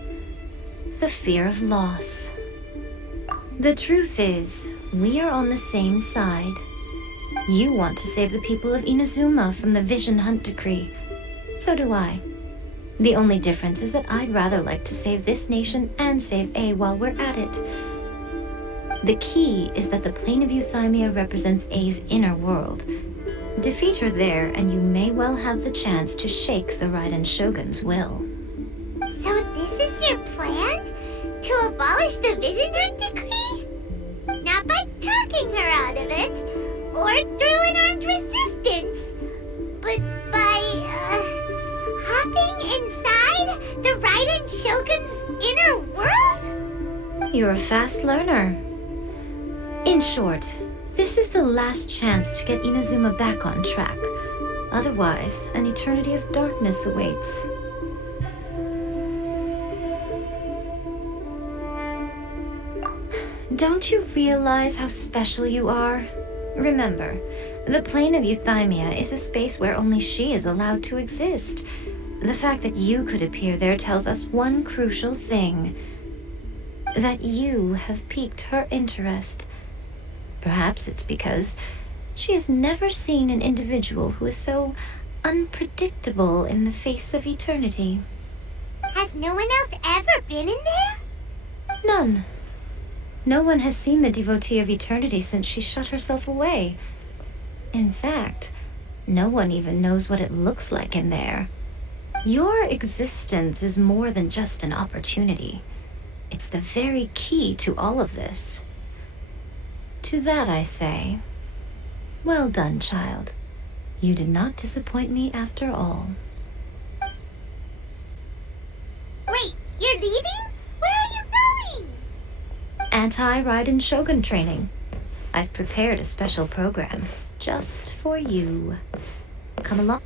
The fear of loss. The truth is, we are on the same side. You want to save the people of Inazuma from the Vision Hunt decree. So do I. The only difference is that I'd rather like to save this nation and save A while we're at it. The key is that the plane of Euthymia represents A's inner world. Defeat her there, and you may well have the chance to shake the Raiden Shogun's will. So this is your plan? To abolish the Vision Hunt decree? Not by talking her out of it, or through an armed resistance, but by, hopping inside the Raiden Shogun's inner world? You're a fast learner. In short, this is the last chance to get Inazuma back on track. Otherwise, an eternity of darkness awaits. Don't you realize how special you are? Remember, the plane of Euthymia is a space where only she is allowed to exist. The fact that you could appear there tells us one crucial thing. That you have piqued her interest. Perhaps it's because she has never seen an individual who is so unpredictable in the face of eternity. Has no one else ever been in there? None. No one has seen the devotee of eternity since she shut herself away. In fact, no one even knows what it looks like in there. Your existence is more than just an opportunity. It's the very key to all of this. To that I say, well done, child. You did not disappoint me after all. Wait, you're leaving? Where are you going? Anti-Raiden Shogun training. I've prepared a special program just for you. Come along.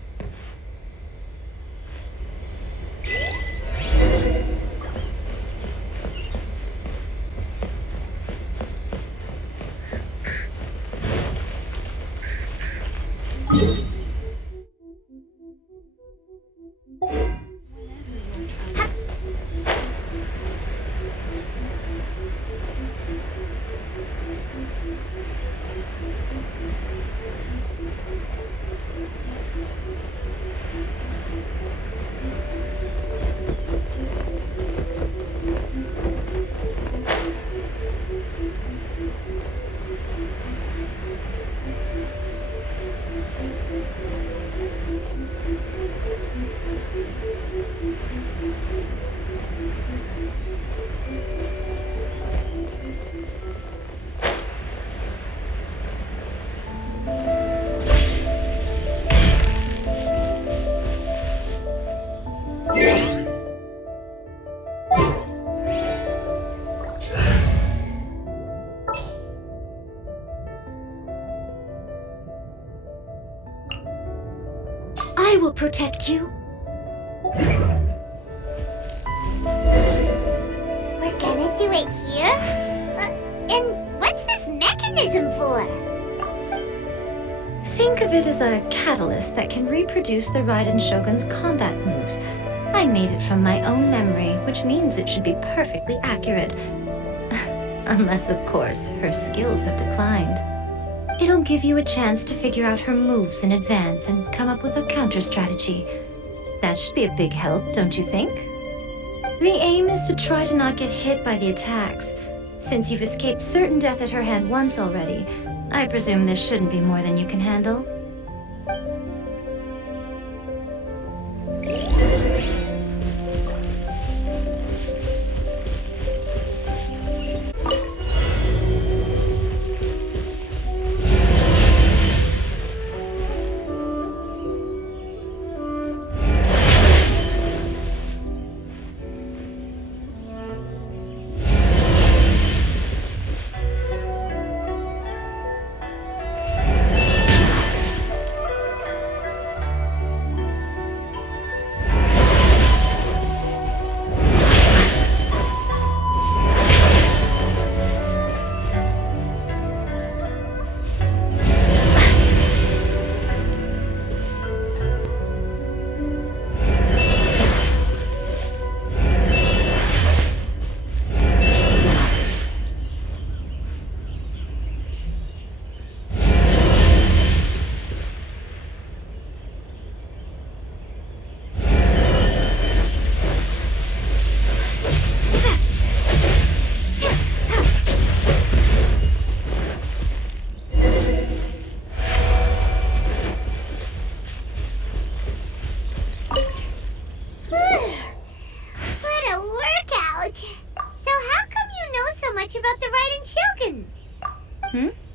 I will protect you. We're gonna do it here? And what's this mechanism for? Think of it as a catalyst that can reproduce the Raiden Shogun's combat moves. I made it from my own memory, which means it should be perfectly accurate. Unless, of course, her skills have declined. It'll give you a chance to figure out her moves in advance and come up with a counter strategy. That should be a big help, don't you think? The aim is to try to not get hit by the attacks. Since you've escaped certain death at her hand once already, I presume this shouldn't be more than you can handle.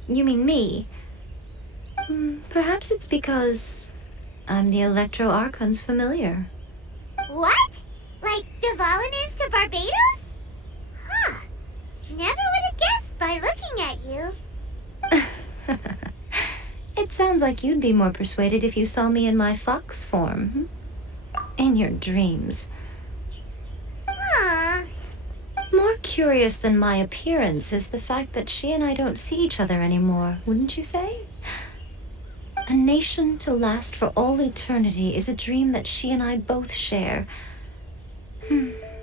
You mean me? Perhaps it's because I'm the Electro Archon's familiar. What? Like Dvalin is to Barbados? Huh. Never would have guessed by looking at you. It sounds like you'd be more persuaded if you saw me in my fox form. In your dreams. Aww. More curious than my appearance is the fact that she and I don't see each other anymore, wouldn't you say? A nation to last for all eternity is a dream that she and I both share.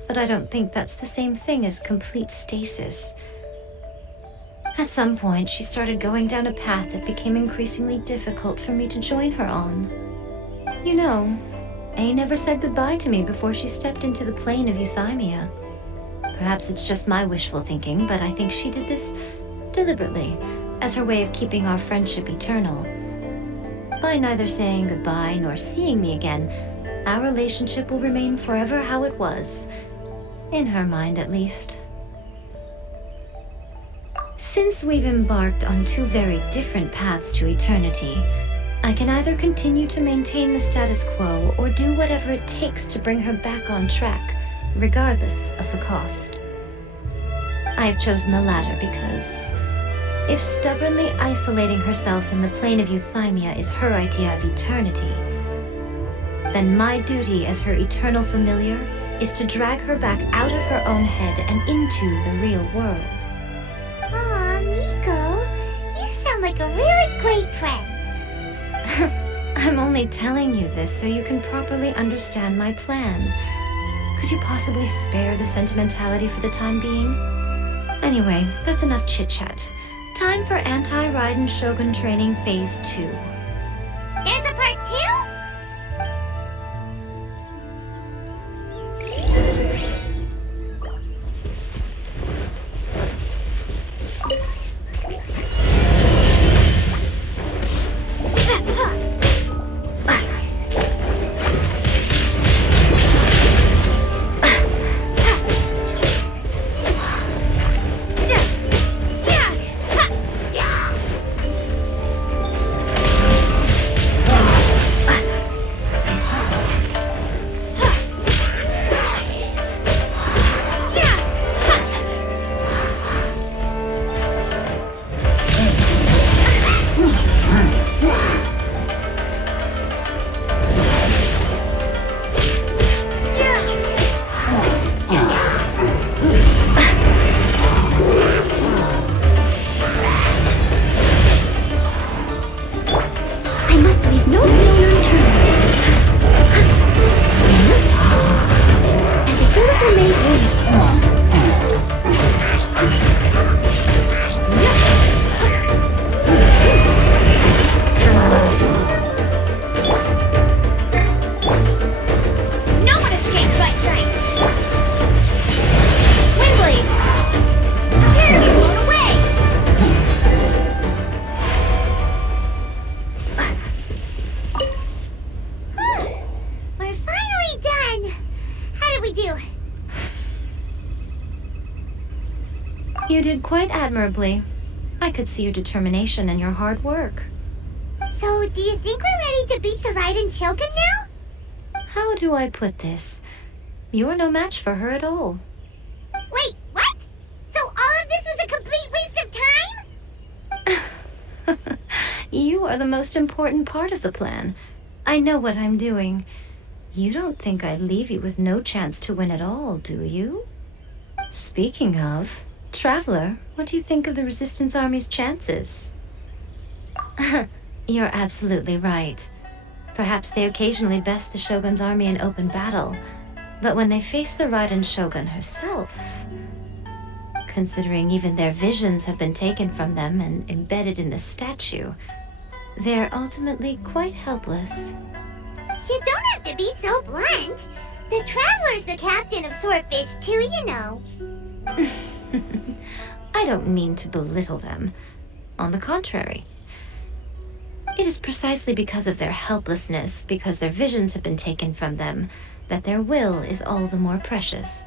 But I don't think that's the same thing as complete stasis. At some point, she started going down a path that became increasingly difficult for me to join her on. You know, Ae never said goodbye to me before she stepped into the plane of Euthymia. Perhaps it's just my wishful thinking, but I think she did this deliberately, as her way of keeping our friendship eternal. By neither saying goodbye nor seeing me again, our relationship will remain forever how it was. In her mind, at least. Since we've embarked on two very different paths to eternity, I can either continue to maintain the status quo or do whatever it takes to bring her back on track, regardless of the cost. I have chosen the latter because if stubbornly isolating herself in the plane of Euthymia is her idea of eternity, then my duty as her eternal familiar is to drag her back out of her own head and into the real world. Aw, Miko, you sound like a really great friend. only telling you this so you can properly understand my plan. Could you possibly spare the sentimentality for the time being? Anyway, that's enough chit-chat. Time for anti-Raiden Shogun training phase 2. There's a part 2? You did quite admirably. I could see your determination and your hard work. So, do you think we're ready to beat the Raiden Shogun now? How do I put this? You are no match for her at all. Wait, what? So all of this was a complete waste of time? You are the most important part of the plan. I know what I'm doing. You don't think I'd leave you with no chance to win at all, do you? Speaking of, Traveler, what do you think of the Resistance Army's chances? You're absolutely right. Perhaps they occasionally best the Shogun's army in open battle, but when they face the Raiden Shogun herself, considering even their visions have been taken from them and embedded in the statue, they're ultimately quite helpless. You don't have to be so blunt. The Traveler's the captain of Swordfish too, you know. I don't mean to belittle them. On the contrary. It is precisely because of their helplessness, because their visions have been taken from them, that their will is all the more precious.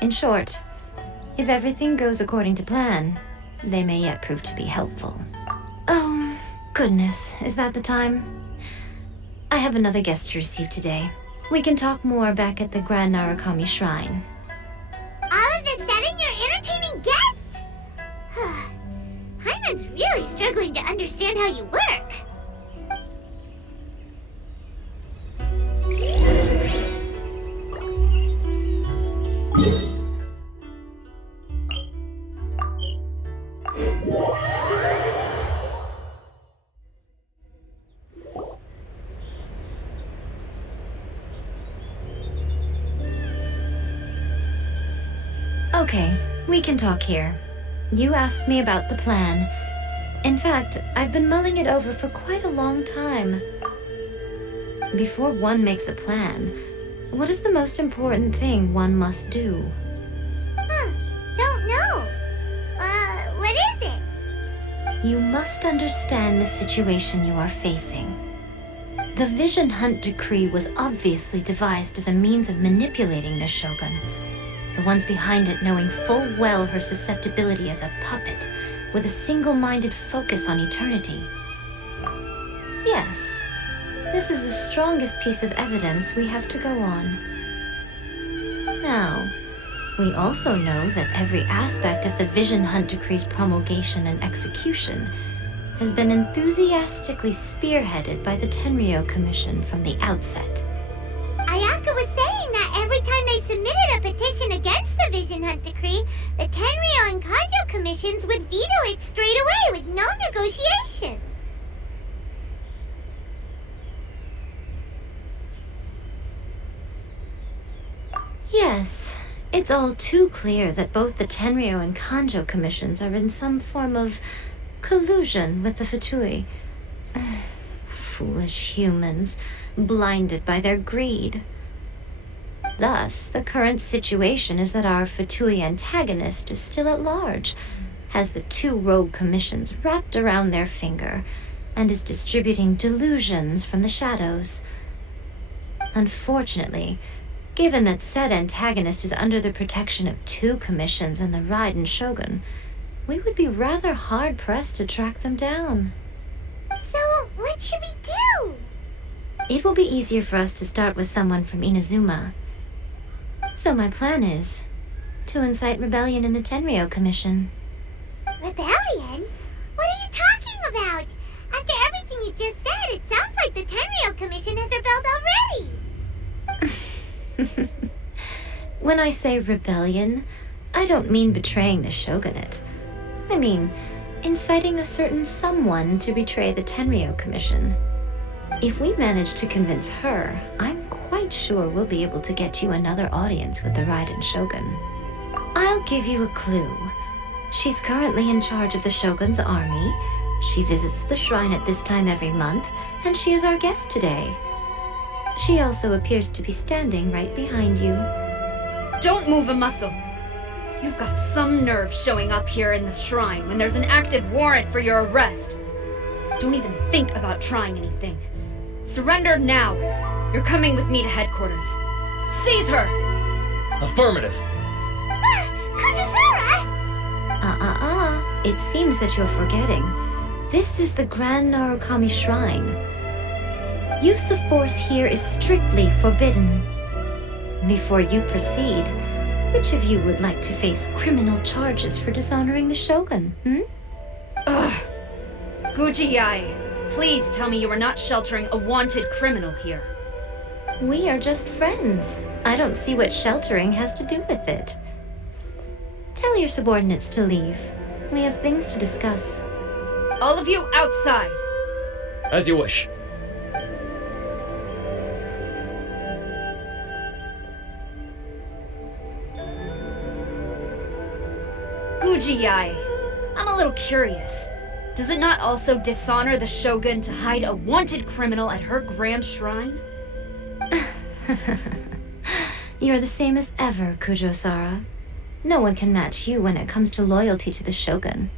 In short, if everything goes according to plan, they may yet prove to be helpful. Oh, goodness, is that the time? I have another guest to receive today. We can talk more back at the Grand Narukami Shrine. All of a sudden you're entertaining guests? Hyman's really struggling to understand how you work. Okay, we can talk here. You asked me about the plan. In fact, I've been mulling it over for quite a long time. Before one makes a plan, what is the most important thing one must do? Don't know. What is it? You must understand the situation you are facing. The Vision Hunt Decree was obviously devised as a means of manipulating the Shogun. The ones behind it knowing full well her susceptibility as a puppet, with a single-minded focus on eternity. Yes, this is the strongest piece of evidence we have to go on. Now, we also know that every aspect of the Vision Hunt Decree's promulgation and execution has been enthusiastically spearheaded by the Tenryou Commission from the outset. Ayaka was saying that every time they submitted a petition against the Vision Hunt Decree, the Tenryou and Kanjo commissions would veto it straight away with no negotiation. Yes, it's all too clear that both the Tenryou and Kanjo commissions are in some form of collusion with the Fatui. Foolish humans, blinded by their greed. Thus, the current situation is that our Fatui antagonist is still at large, has the two rogue commissions wrapped around their finger, and is distributing delusions from the shadows. Unfortunately, given that said antagonist is under the protection of two commissions and the Raiden Shogun, we would be rather hard-pressed to track them down. So, what should we do? It will be easier for us to start with someone from Inazuma. So my plan is to incite rebellion in the Tenryou Commission. Rebellion? What are you talking about? After everything you just said, it sounds like the Tenryou Commission has rebelled already. When I say rebellion, I don't mean betraying the shogunate. I mean inciting a certain someone to betray the Tenryou Commission. If we manage to convince her, I'm quite sure we'll be able to get you another audience with the Raiden Shogun. I'll give you a clue. She's currently in charge of the Shogun's army. She visits the shrine at this time every month, and she is our guest today. She also appears to be standing right behind you. Don't move a muscle. You've got some nerve showing up here in the shrine when there's an active warrant for your arrest. Don't even think about trying anything. Surrender now. You're coming with me to headquarters. Seize her! Affirmative. Kujou Sara! It seems that you're forgetting. This is the Grand Narukami Shrine. Use of force here is strictly forbidden. Before you proceed, which of you would like to face criminal charges for dishonoring the Shogun, Ugh. Guji Yae, please tell me you are not sheltering a wanted criminal here. We are just friends. I don't see what sheltering has to do with it. Tell your subordinates to leave. We have things to discuss. All of you outside! As you wish. Guji Yae, I'm a little curious. Does it not also dishonor the Shogun to hide a wanted criminal at her grand shrine? You're the same as ever, Kujou Sara. No one can match you when it comes to loyalty to the Shogun.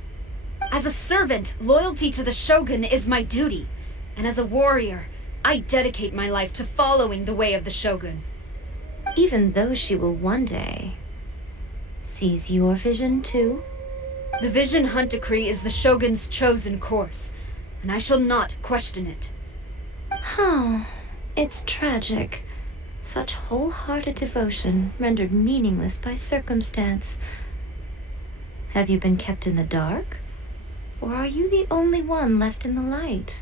As a servant, loyalty to the Shogun is my duty. And as a warrior, I dedicate my life to following the way of the Shogun. Even though she will one day seize your vision too? The Vision Hunt Decree is the Shogun's chosen course, and I shall not question it. Oh, it's tragic. Such wholehearted devotion rendered meaningless by circumstance. Have you been kept in the dark? Or are you the only one left in the light?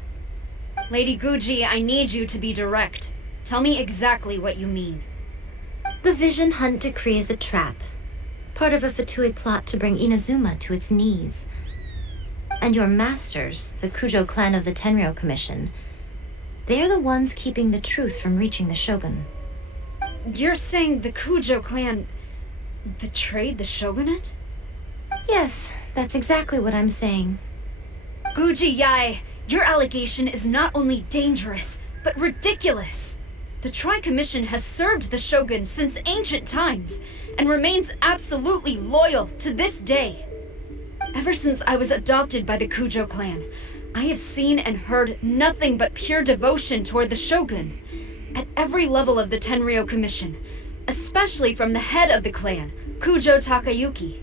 Lady Guji, I need you to be direct. Tell me exactly what you mean. The Vision Hunt Decree is a trap. Part of a Fatui plot to bring Inazuma to its knees. And your masters, the Kujou clan of the Tenryou Commission, they're the ones keeping the truth from reaching the Shogun. You're saying the Kujou clan betrayed the Shogunate? Yes, that's exactly what I'm saying. Guji Yae, your allegation is not only dangerous, but ridiculous. The Tri-Commission has served the Shogun since ancient times, and remains absolutely loyal to this day. Ever since I was adopted by the Kujou clan, I have seen and heard nothing but pure devotion toward the Shogun, at every level of the Tenryou Commission, especially from the head of the clan, Kujou Takayuki.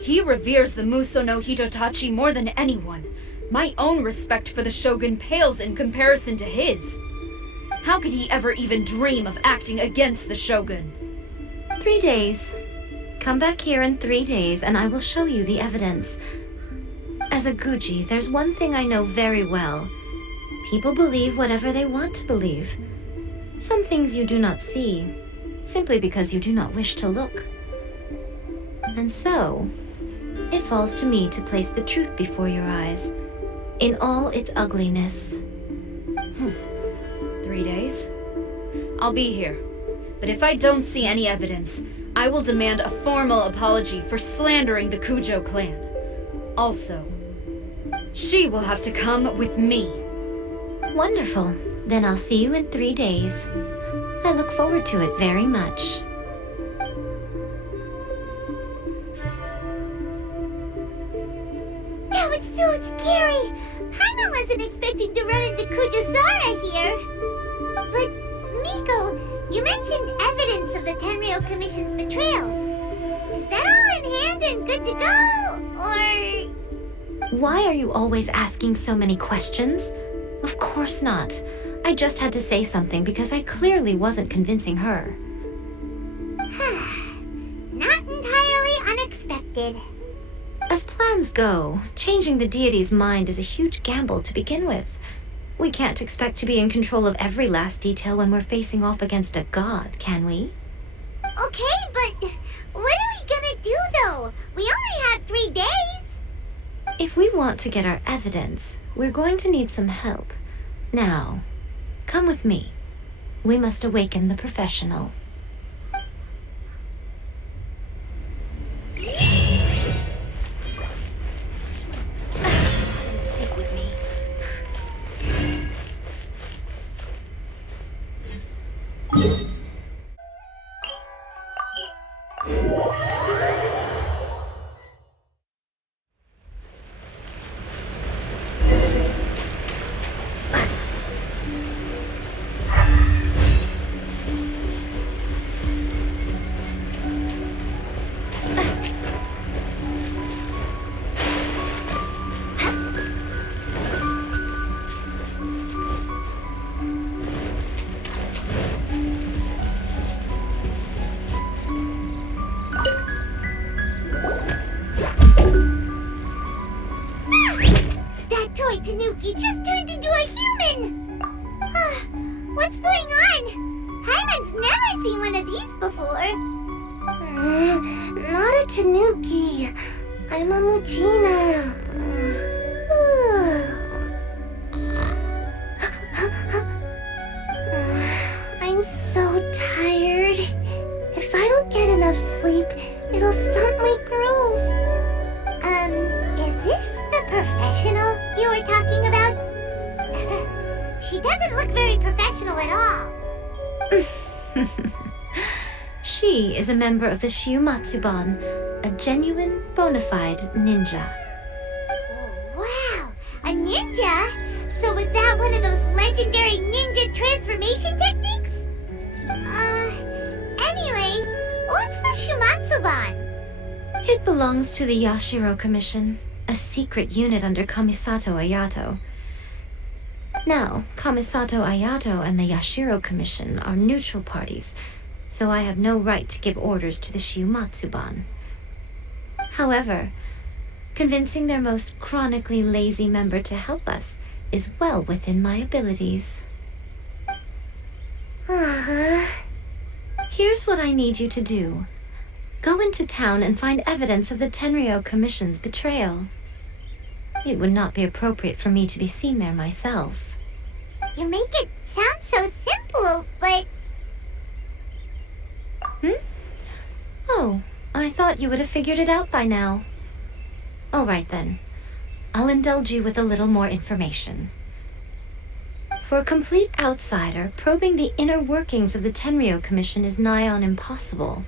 He reveres the Muso no Hitotachi more than anyone. My own respect for the Shogun pales in comparison to his. How could he ever even dream of acting against the Shogun? 3 days. Come back here in 3 days and I will show you the evidence. As a Guji, there's one thing I know very well. People believe whatever they want to believe. Some things you do not see, simply because you do not wish to look. And so, it falls to me to place the truth before your eyes, in all its ugliness. 3 days? I'll be here. But if I don't see any evidence, I will demand a formal apology for slandering the Kujou clan. Also, she will have to come with me. Wonderful. Then I'll see you in 3 days. I look forward to it very much. That was so scary! Paimon wasn't expecting to run into Kujou Sara here. But, Miko, you mentioned evidence of the Tenryou Commission's betrayal. Is that all in hand and good to go, or...? Why are you always asking so many questions? Of course not. I just had to say something because I clearly wasn't convincing her. Not entirely unexpected. As plans go, changing the deity's mind is a huge gamble to begin with. We can't expect to be in control of every last detail when we're facing off against a god, can we? Okay, but what are we gonna do though? We only have 3 days. If we want to get our evidence, we're going to need some help. Now, come with me. We must awaken the professional. Seek with me. Tanuki just turned into a human! What's going on? Paimon's never seen one of these before. Not a Tanuki. I'm a Mujina. I'm so tired. If I don't get enough sleep, it'll stunt my growth. Is this the professional you were talking about? She doesn't look very professional at all. She is a member of the Shiumatsuban, a genuine, bona fide ninja. Oh, wow, a ninja? So was that one of those legendary ninja transformation techniques? Anyway, what's the Shiumatsuban? It belongs to the Yashiro Commission, a secret unit under Kamisato Ayato. Now, Kamisato Ayato and the Yashiro Commission are neutral parties, so I have no right to give orders to the Shiumatsuban. However, convincing their most chronically lazy member to help us is well within my abilities. Here's what I need you to do. Go into town and find evidence of the Tenryou Commission's betrayal. It would not be appropriate for me to be seen there myself. You make it sound so simple, but... Oh, I thought you would have figured it out by now. All right then. I'll indulge you with a little more information. For a complete outsider, probing the inner workings of the Tenryou Commission is nigh on impossible.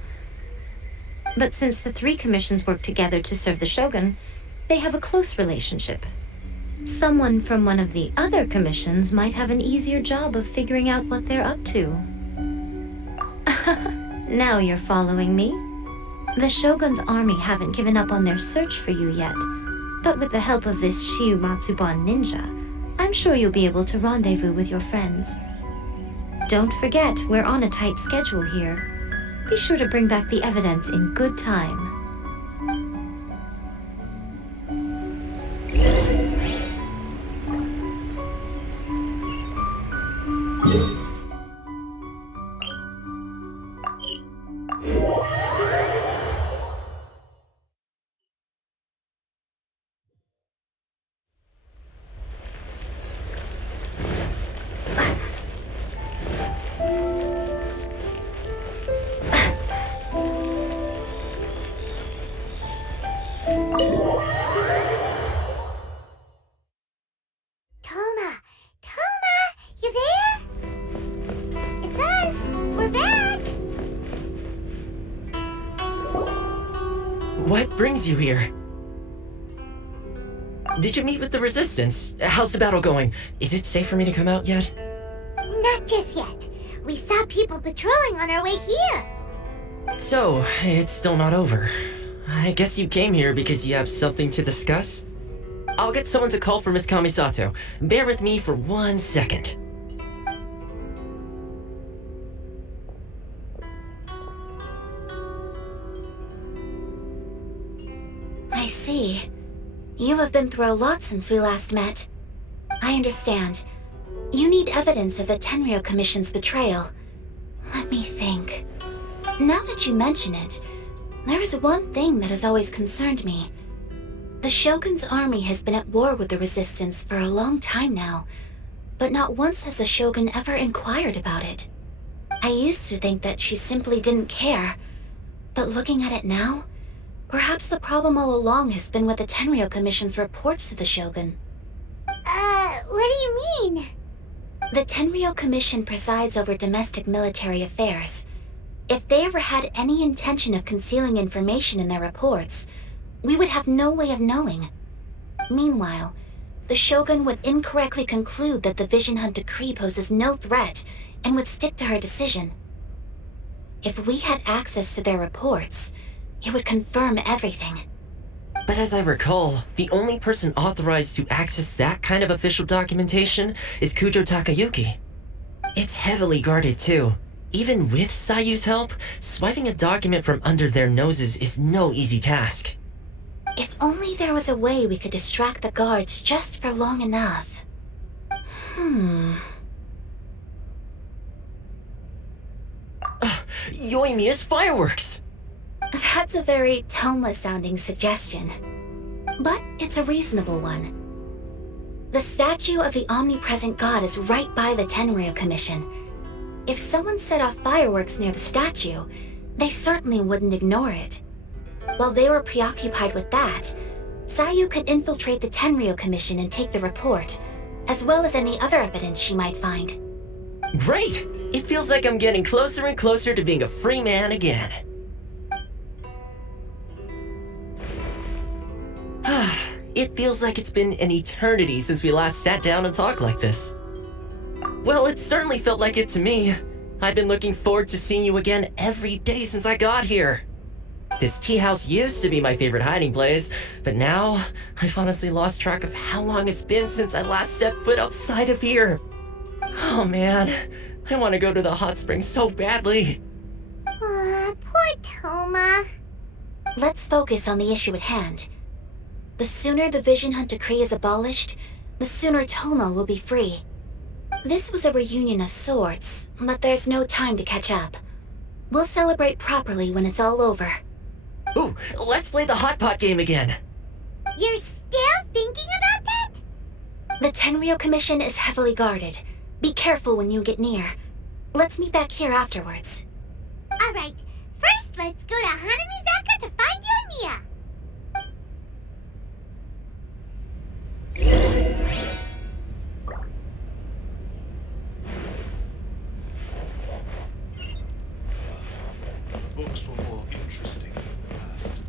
But since the three commissions work together to serve the shogun, they have a close relationship. Someone from one of the other commissions might have an easier job of figuring out what they're up to. Now you're following me. The shogun's army haven't given up on their search for you yet, but with the help of this Shiumatsuban ninja, I'm sure you'll be able to rendezvous with your friends. Don't forget, we're on a tight schedule here. Be sure to bring back the evidence in good time. What brings you here? Did you meet with the Resistance? How's the battle going? Is it safe for me to come out yet? Not just yet. We saw people patrolling on our way here. So, it's still not over. I guess you came here because you have something to discuss? I'll get someone to call for Miss Kamisato. Bear with me for 1 second. I see. You have been through a lot since we last met. I understand. You need evidence of the Tenryou Commission's betrayal. Let me think. Now that you mention it, there is one thing that has always concerned me. The Shogun's army has been at war with the Resistance for a long time now, but not once has the Shogun ever inquired about it. I used to think that she simply didn't care, but looking at it now, perhaps the problem all along has been with the Tenryou Commission's reports to the Shogun. What do you mean? The Tenryou Commission presides over domestic military affairs. If they ever had any intention of concealing information in their reports, we would have no way of knowing. Meanwhile, the Shogun would incorrectly conclude that the Vision Hunt decree poses no threat and would stick to her decision. If we had access to their reports, it would confirm everything. But as I recall, the only person authorized to access that kind of official documentation is Kujo Takayuki. It's heavily guarded too. Even with Sayu's help, swiping a document from under their noses is no easy task. If only there was a way we could distract the guards just for long enough. Yoimiya's fireworks! That's a very Toma-sounding suggestion. But it's a reasonable one. The statue of the omnipresent god is right by the Tenryou Commission. If someone set off fireworks near the statue, they certainly wouldn't ignore it. While they were preoccupied with that, Sayu could infiltrate the Tenryou Commission and take the report, as well as any other evidence she might find. Great! It feels like I'm getting closer and closer to being a free man again. It feels like it's been an eternity since we last sat down and talked like this. Well, it certainly felt like it to me. I've been looking forward to seeing you again every day since I got here. This tea house used to be my favorite hiding place, but now I've honestly lost track of how long it's been since I last set foot outside of here. Oh man, I want to go to the hot springs so badly. Poor Toma. Let's focus on the issue at hand. The sooner the Vision Hunt decree is abolished, the sooner Toma will be free. This was a reunion of sorts, but there's no time to catch up. We'll celebrate properly when it's all over. Ooh, let's play the hot pot game again. You're still thinking about that? The Tenryou Commission is heavily guarded. Be careful when you get near. Let's meet back here afterwards. Alright, first let's go to Hanamizaka to find Yoimiya. Books were more interesting than the past.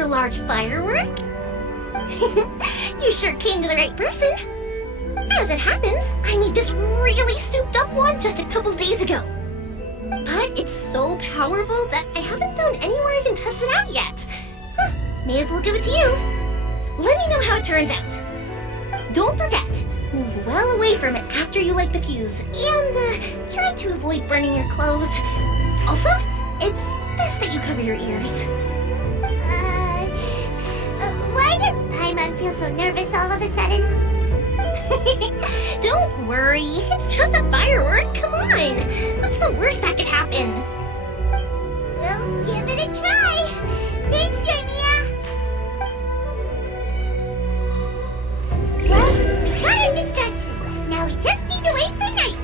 Large firework? You sure came to the right person. As it happens, I made this really souped up one just a couple days ago. But it's so powerful that I haven't found anywhere I can test it out yet. May as well give it to you. Let me know how it turns out. Don't forget, move well away from it after you light the fuse, and try to avoid burning your clothes. Also, it's best that you cover your ears. Why does Paimon Paimon feel so nervous all of a sudden? Don't worry, it's just a firework, come on! What's the worst that could happen? We'll give it a try. Thanks, Yae Miko. Well, we got our distraction. Now we just need to wait for nightfall.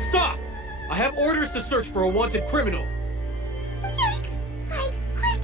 Stop! I have orders to search for a wanted criminal. Yikes! Hide, quick!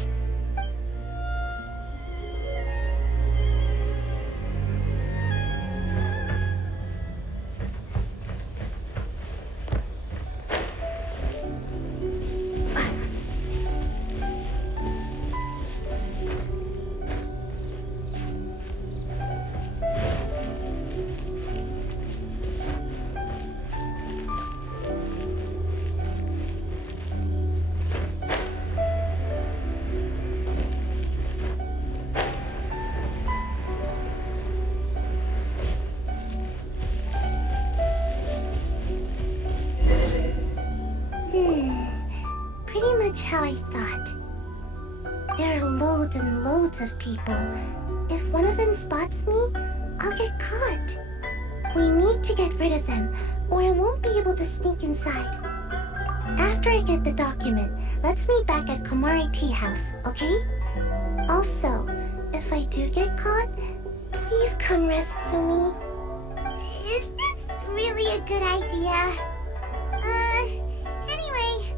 Pretty much how I thought. There are loads and loads of people. If one of them spots me, I'll get caught. We need to get rid of them, or I won't be able to sneak inside. After I get the document, let's meet back at Komare Tea House, okay? Also, if I do get caught, please come rescue me. Is this really a good idea? Anyway,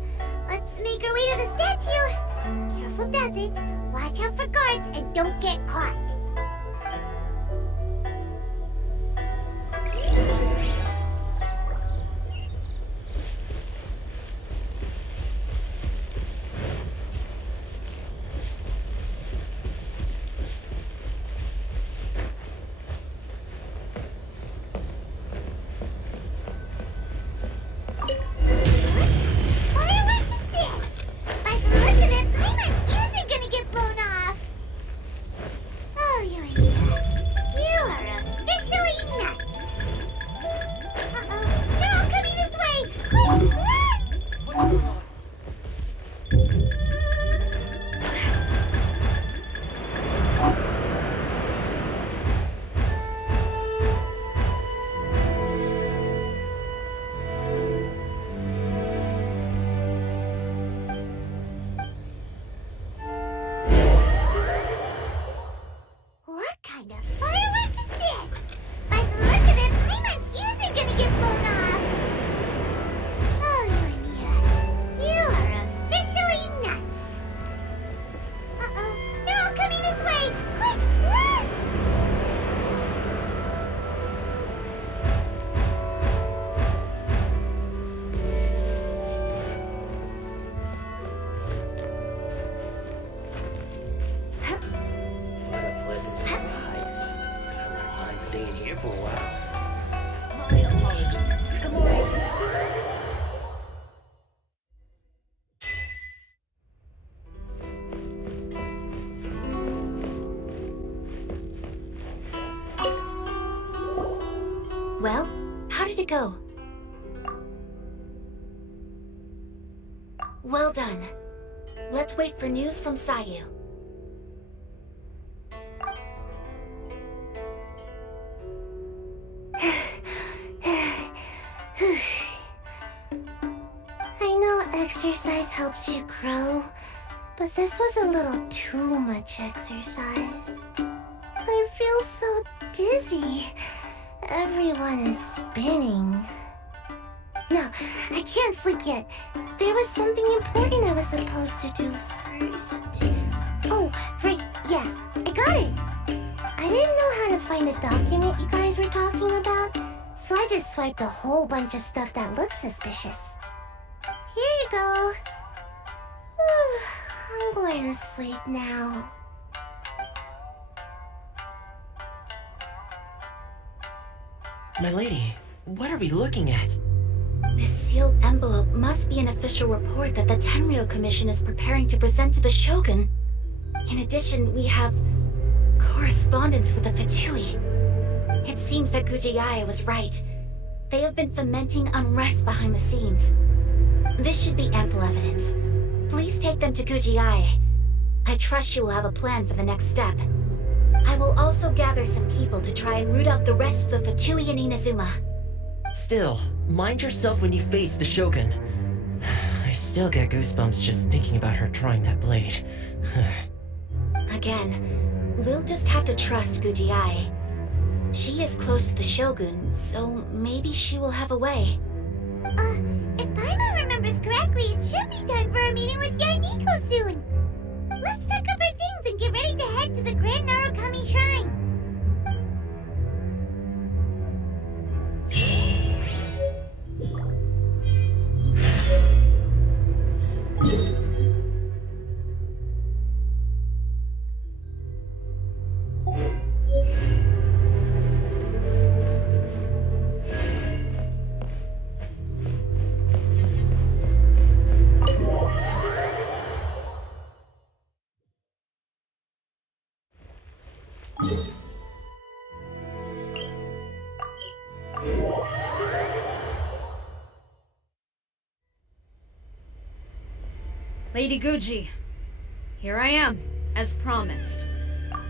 let's make our way to the statue. Careful does it. Watch out for guards and don't get caught. to go. Well done. Let's wait for news from Sayu. I know exercise helps you grow, but this was a little too much exercise. I feel so dizzy. Everyone is spinning. No, I can't sleep yet. There was something important I was supposed to do first. Oh, right, yeah, I got it. I didn't know how to find a document you guys were talking about, so I just swiped a whole bunch of stuff that looks suspicious. Here you go. I'm going to sleep now. My lady, what are we looking at? This sealed envelope must be an official report that the Tenryou Commission is preparing to present to the Shogun. In addition, we have correspondence with the Fatui. It seems that Guji Yae was right. They have been fomenting unrest behind the scenes. This should be ample evidence. Please take them to Guji Yae. I trust she will have a plan for the next step. I will also gather some people to try and root out the rest of the Fatui in Inazuma. Still, mind yourself when you face the Shogun. I still get goosebumps just thinking about her trying that blade. Again, we'll just have to trust Guji Yae. She is close to the Shogun, so maybe she will have a way. If Paimon remembers correctly, it should be time for a meeting with Yae Miko soon. Let's pack up our things and get ready to head to the Grand Narukami Shrine. Lady Guji, here I am, as promised.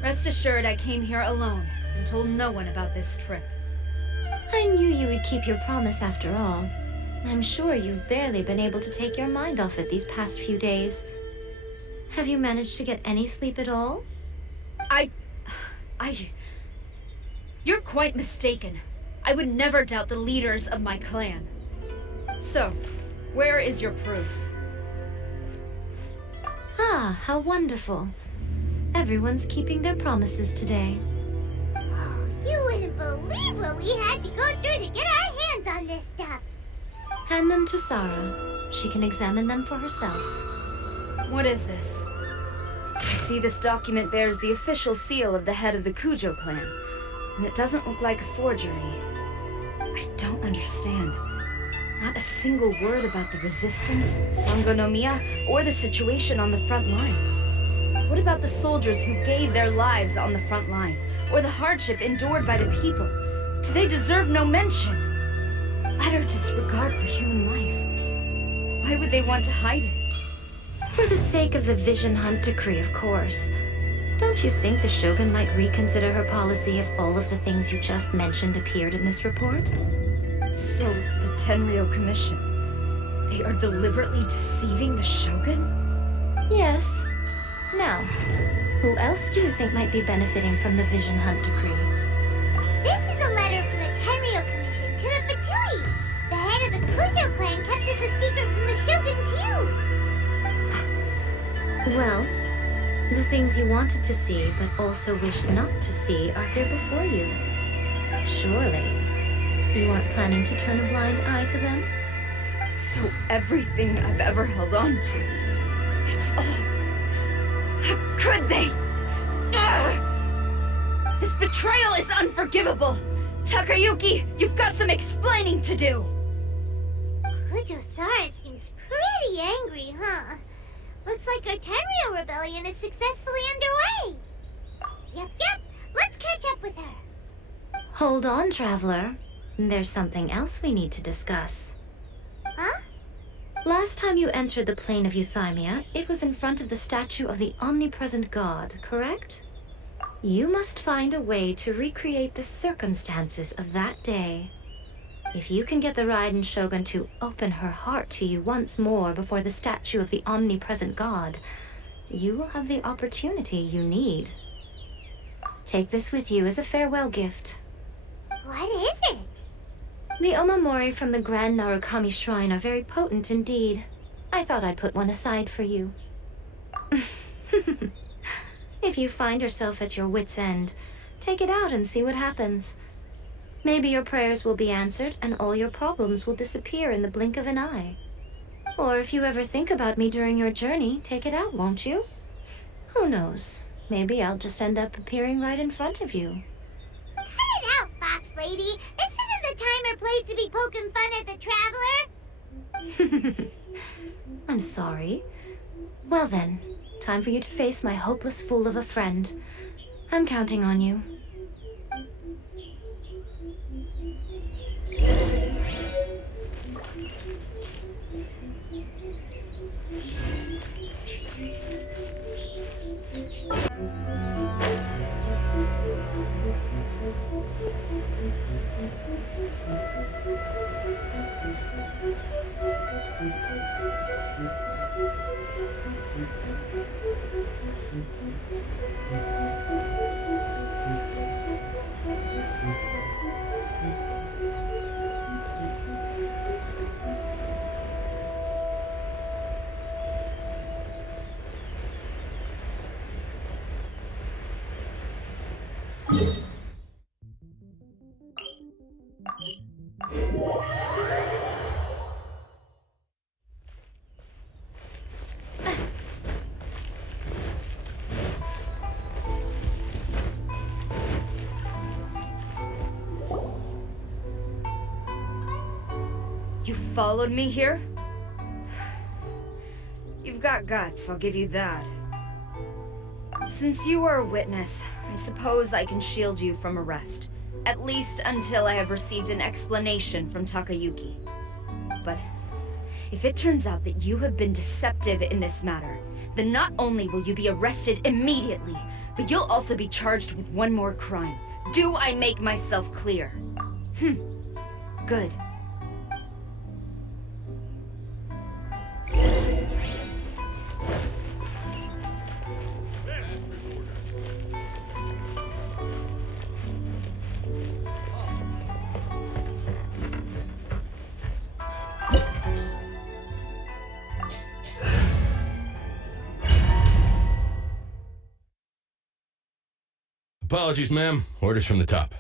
Rest assured I came here alone and told no one about this trip. I knew you would keep your promise after all. I'm sure you've barely been able to take your mind off it these past few days. Have you managed to get any sleep at all? You're quite mistaken. I would never doubt the leaders of my clan. So, where is your proof? Ah, how wonderful. Everyone's keeping their promises today. You wouldn't believe what we had to go through to get our hands on this stuff. Hand them to Sara. She can examine them for herself. What is this? I see this document bears the official seal of the head of the Kujou clan, and it doesn't look like a forgery. I don't understand. Not a single word about the Resistance, Sangonomiya, or the situation on the front line. What about the soldiers who gave their lives on the front line, or the hardship endured by the people? Do they deserve no mention? Utter disregard for human life. Why would they want to hide it? For the sake of the Vision Hunt decree, of course. Don't you think the Shogun might reconsider her policy if all of the things you just mentioned appeared in this report? So, the Tenryou Commission, they are deliberately deceiving the Shogun? Yes. Now, who else do you think might be benefiting from the Vision Hunt decree? This is a letter from the Tenryou Commission to the Fatui. The head of the Kujou clan kept this a secret from the Shogun too. Well, the things you wanted to see but also wished not to see are here before you. Surely, you aren't planning to turn a blind eye to them? So everything I've ever held on to, it's all... How could they? Ugh! This betrayal is unforgivable! Takayuki, you've got some explaining to do! Kujou Sara seems pretty angry, huh? Looks like our Tenryou rebellion is successfully underway. Yep, let's catch up with her. Hold on, traveler. There's something else we need to discuss. Huh? Last time you entered the plane of Euthymia, it was in front of the statue of the omnipresent god, correct? You must find a way to recreate the circumstances of that day. If you can get the Raiden Shogun to open her heart to you once more before the statue of the omnipresent god, you will have the opportunity you need. Take this with you as a farewell gift. What is it? The omamori from the Grand Narukami Shrine are very potent indeed. I thought I'd put one aside for you. If you find yourself at your wit's end, take it out and see what happens. Maybe your prayers will be answered and all your problems will disappear in the blink of an eye. Or if you ever think about me during your journey, take it out, won't you? Who knows? Maybe I'll just end up appearing right in front of you. Cut it out, Fox Lady! This isn't the time or place to be poking fun at the Traveler! I'm sorry. Well then, time for you to face my hopeless fool of a friend. I'm counting on you. You followed me here? You've got guts, I'll give you that. Since you are a witness, I suppose I can shield you from arrest. At least until I have received an explanation from Takayuki. But if it turns out that you have been deceptive in this matter, then not only will you be arrested immediately, but you'll also be charged with one more crime. Do I make myself clear? Good. Apologies, ma'am. Orders from the top.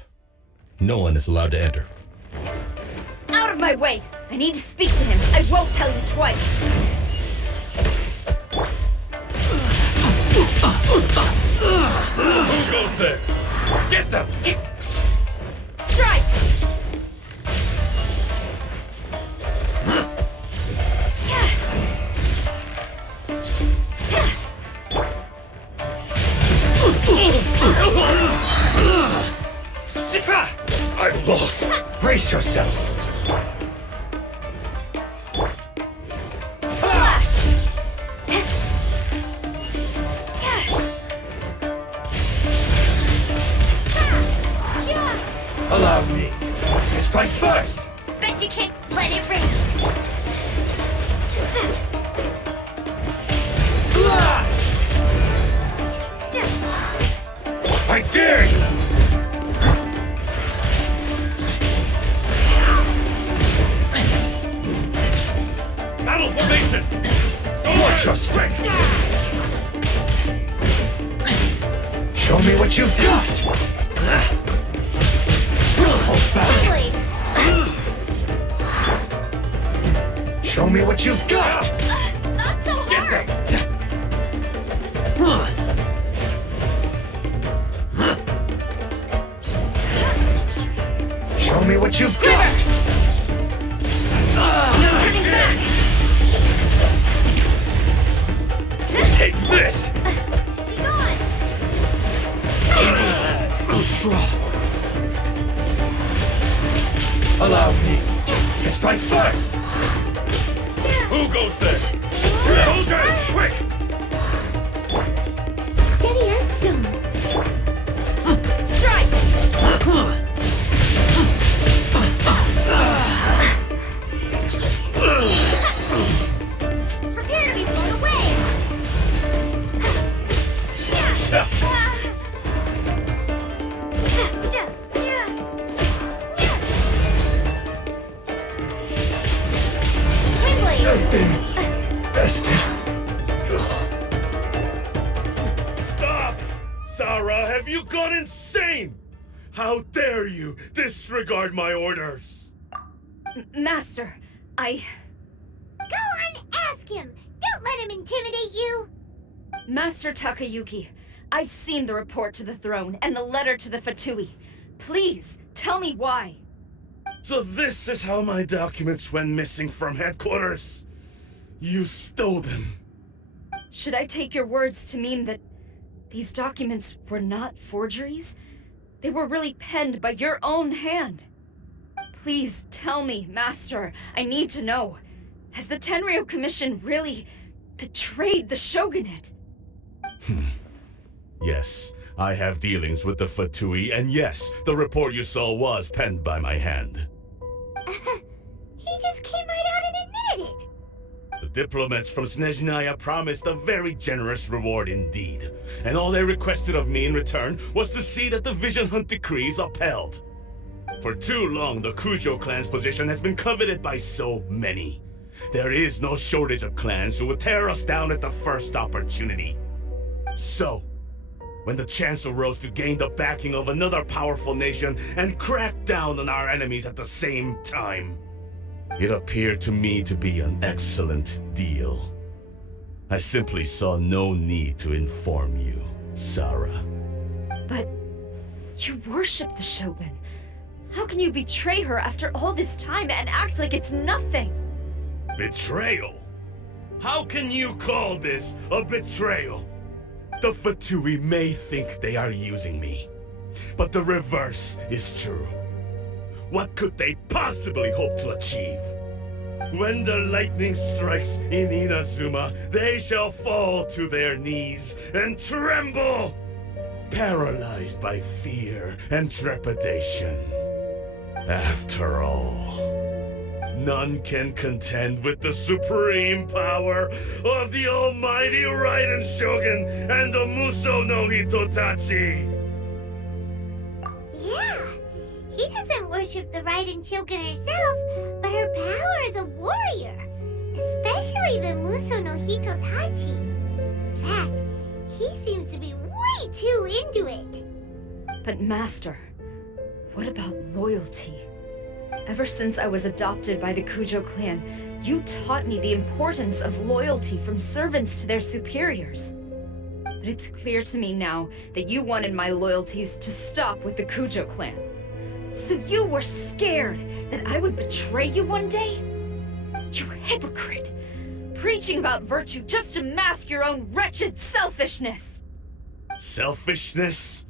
No one is allowed to enter. Out of my way! I need to speak to him. I won't tell you twice. Who goes there? Get them! Strike! I've lost. Brace yourself. Allow me. You strike first. Bet you can't let it ring. I dare you. Battle formation! Watch your strength. Show me what you've got. Don't hold back. Show me what you've got. Not so hard. Show me what you've got. No turning back! Take this! Be gone. strike first! Who goes there? Soldiers, quick! Steady as stone. Strike! Prepare to be blown away! Stop! Sara, have you gone insane? How dare you disregard my orders? Master, Go on, ask him! Don't let him intimidate you! Master Takayuki, I've seen the report to the throne and the letter to the Fatui. Please, tell me why. So this is how my documents went missing from headquarters? You stole them. Should I take your words to mean that these documents were not forgeries? They were really penned by your own hand. Please tell me, Master. I need to know. Has the Tenryou Commission really betrayed the shogunate? Yes, I have dealings with the Fatui, and yes, the report you saw was penned by my hand. He just came right out and admitted it! The diplomats from Snezhnaya promised a very generous reward indeed, and all they requested of me in return was to see that the Vision Hunt decree is upheld. For too long, the Kujou clan's position has been coveted by so many. There is no shortage of clans who would tear us down at the first opportunity. So, when the chance arose to gain the backing of another powerful nation and crack down on our enemies at the same time, it appeared to me to be an excellent deal. I simply saw no need to inform you, Sara. But you worship the Shogun. How can you betray her after all this time and act like it's nothing? Betrayal? How can you call this a betrayal? The Fatui may think they are using me, but the reverse is true. What could they possibly hope to achieve? When the lightning strikes in Inazuma, they shall fall to their knees and tremble, paralyzed by fear and trepidation. After all, none can contend with the supreme power of the almighty Raiden Shogun and the Muso no Hitotachi! Yeah, he doesn't worship the Raiden Shogun herself, but her power as a warrior, especially the Muso no Hitotachi. In fact, he seems to be way too into it. But Master, what about loyalty? Ever since I was adopted by the Kujou clan, you taught me the importance of loyalty from servants to their superiors. But it's clear to me now that you wanted my loyalties to stop with the Kujou clan. So you were scared that I would betray you one day? You hypocrite! Preaching about virtue just to mask your own wretched selfishness! Selfishness?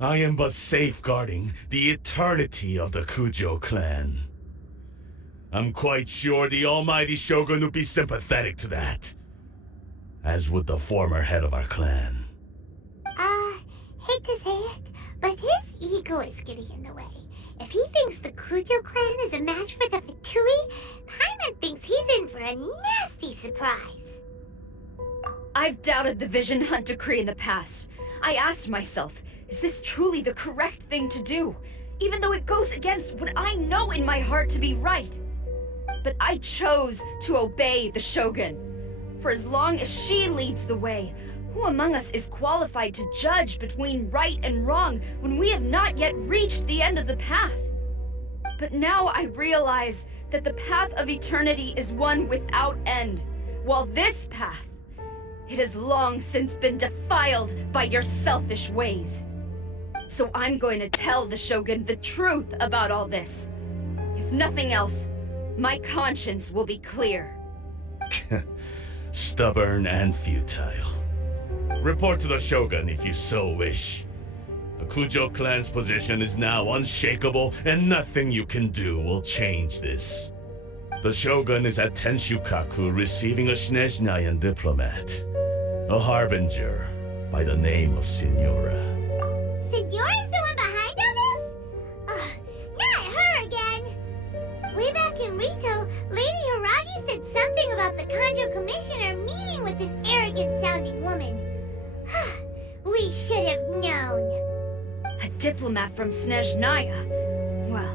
I am but safeguarding the eternity of the Kujou clan. I'm quite sure the almighty Shogun would be sympathetic to that, as would the former head of our clan. Hate to say it, but his ego is getting in the way. If he thinks the Kujou clan is a match for the Fatui, Paimon thinks he's in for a nasty surprise. I've doubted the Vision Hunt decree in the past. I asked myself, is this truly the correct thing to do? Even though it goes against what I know in my heart to be right. But I chose to obey the Shogun. For as long as she leads the way, who among us is qualified to judge between right and wrong when we have not yet reached the end of the path? But now I realize that the path of eternity is one without end, while this path, it has long since been defiled by your selfish ways. So I'm going to tell the Shogun the truth about all this. If nothing else, my conscience will be clear. Stubborn and futile. Report to the Shogun if you so wish. The Kujou clan's position is now unshakable, and nothing you can do will change this. The Shogun is at Tenshukaku receiving a Snezhnayan diplomat, a harbinger by the name of Signora. Signora's the one behind all this? Ugh, not her again! Way back in Rito, Lady Hiragi said something about the Kanjo Commissioner meeting with an arrogant-sounding woman. We should have known. A diplomat from Snezhnaya? Well,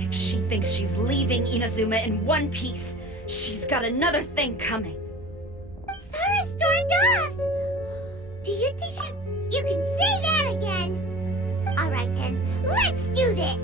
if she thinks she's leaving Inazuma in one piece, she's got another thing coming. Sara stormed off! Do you think she's... You can say that again! Alright then, let's do this!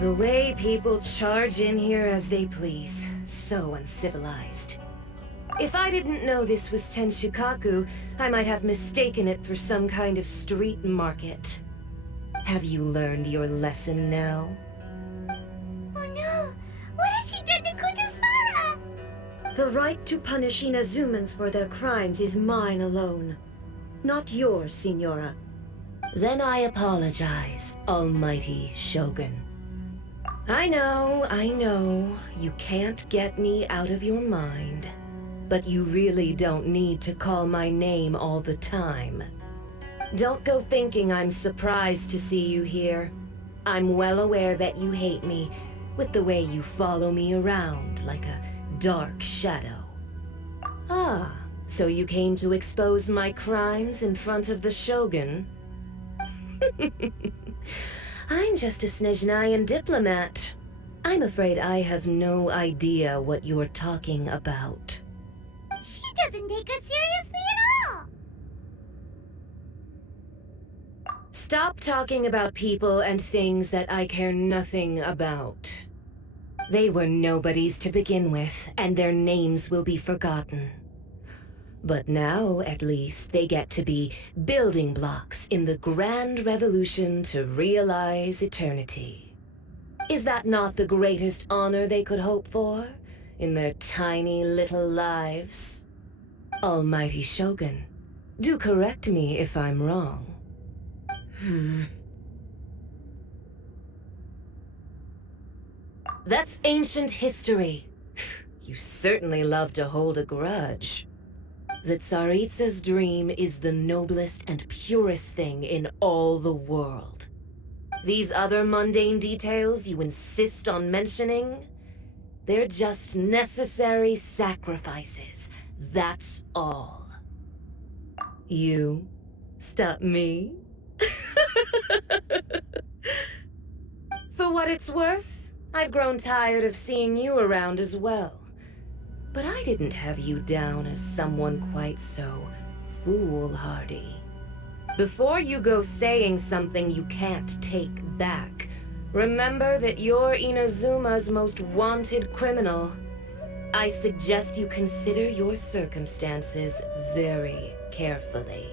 The way people charge in here as they please. So uncivilized. If I didn't know this was Tenshukaku, I might have mistaken it for some kind of street market. Have you learned your lesson now? Oh no! What has she done to Kujou Sara? The right to punish Inazumans for their crimes is mine alone. Not yours, Signora. Then I apologize, Almighty Shogun. I know, you can't get me out of your mind. But you really don't need to call my name all the time. Don't go thinking I'm surprised to see you here. I'm well aware that you hate me, with the way you follow me around like a dark shadow. Ah, so you came to expose my crimes in front of the Shogun? I'm just a Snezhnayan diplomat. I'm afraid I have no idea what you're talking about. She doesn't take us seriously at all! Stop talking about people and things that I care nothing about. They were nobodies to begin with, and their names will be forgotten. But now, at least, they get to be building blocks in the grand revolution to realize eternity. Is that not the greatest honor they could hope for in their tiny little lives? Almighty Shogun, do correct me if I'm wrong. That's ancient history. You certainly love to hold a grudge. The Tsaritsa's dream is the noblest and purest thing in all the world. These other mundane details you insist on mentioning, they're just necessary sacrifices. That's all. You stop me? For what it's worth, I've grown tired of seeing you around as well. But I didn't have you down as someone quite so foolhardy. Before you go saying something you can't take back, remember that you're Inazuma's most wanted criminal. I suggest you consider your circumstances very carefully.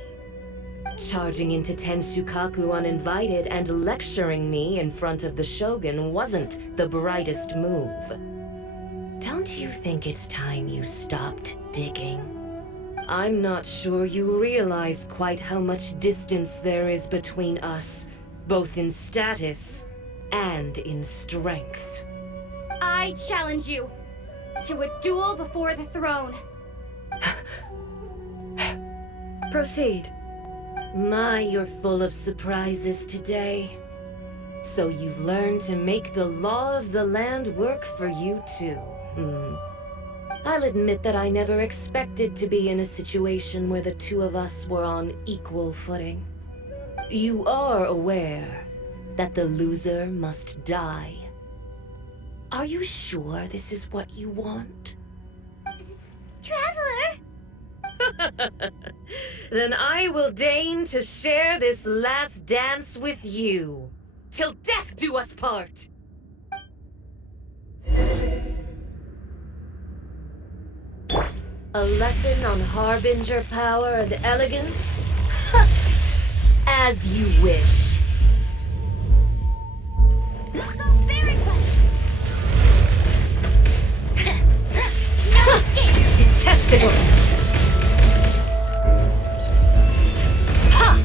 Charging into Tenshukaku uninvited and lecturing me in front of the Shogun wasn't the brightest move. Don't you think it's time you stopped digging? I'm not sure you realize quite how much distance there is between us, both in status and in strength. I challenge you to a duel before the throne. Proceed. My, you're full of surprises today. So you've learned to make the law of the land work for you too. I'll admit that I never expected to be in a situation where the two of us were on equal footing. You are aware that the loser must die. Are you sure this is what you want? Traveler! Then I will deign to share this last dance with you. Till death do us part! A lesson on harbinger power and elegance? As you wish. Detestable! Ha!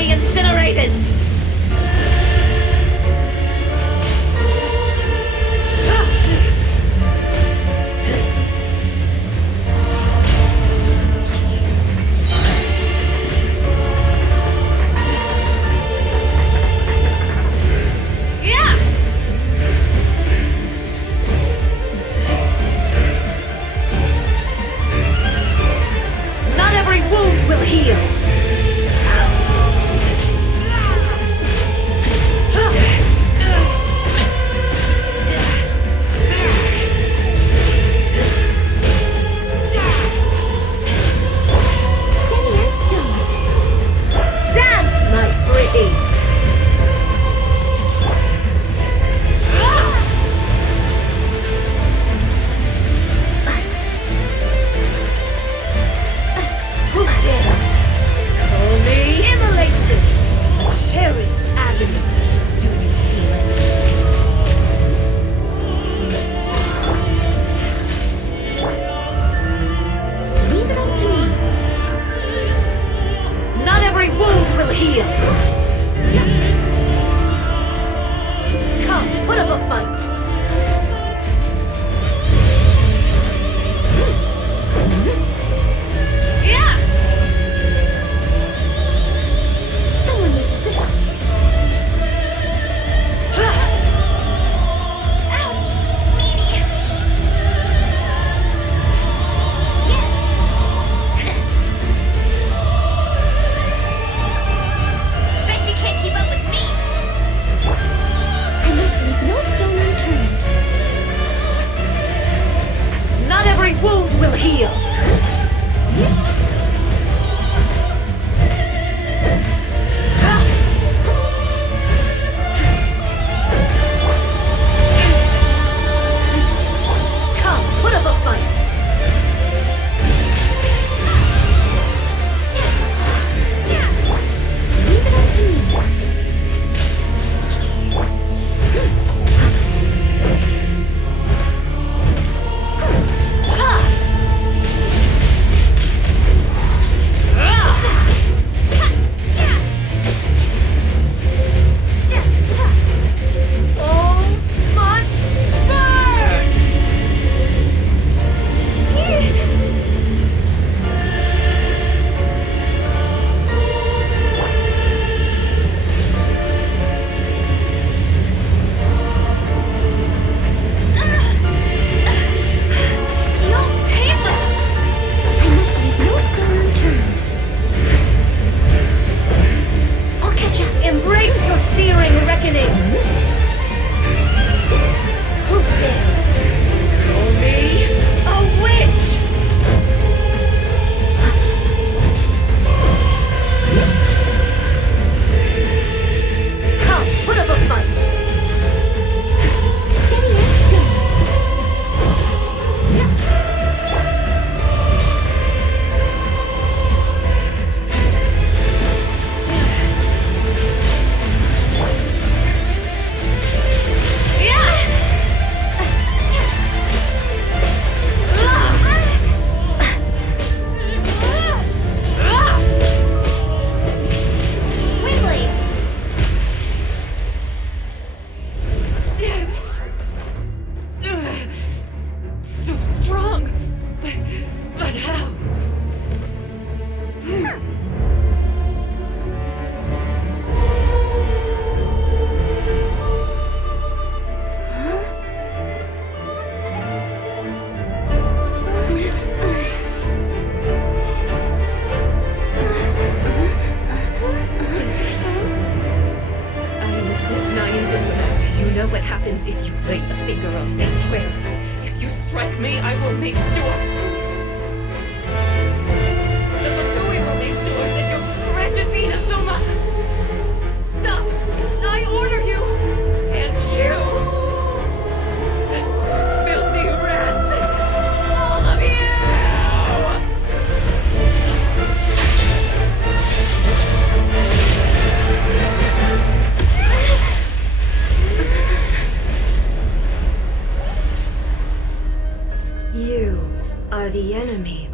be incinerated!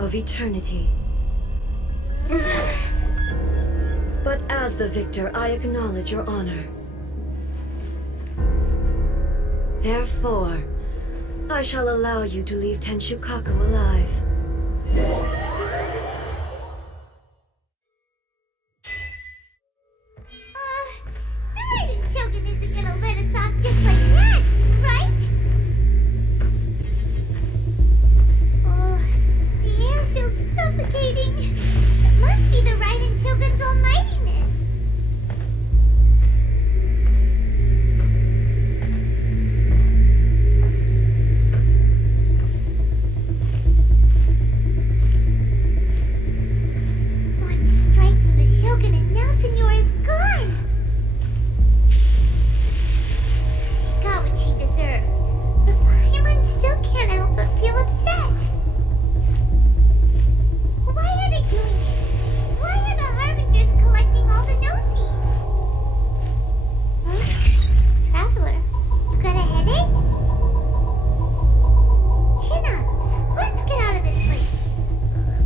of eternity. But As the victor, I acknowledge your honor. Therefore, I shall allow you to leave Tenshukaku alive. The Raiden Shogun isn't gonna let us off just like that, right? Oh, the air feels suffocating. It must be the Raiden Shogun's almightiness. One strike from the Shogun and now Senora is gone. She got what she deserved, but Paimon still can't help but feel upset. Why are they doing it? Why are the Harbingers collecting all the no-seeds? What? Traveler, you got a headache? Chin up. Let's get out of this place.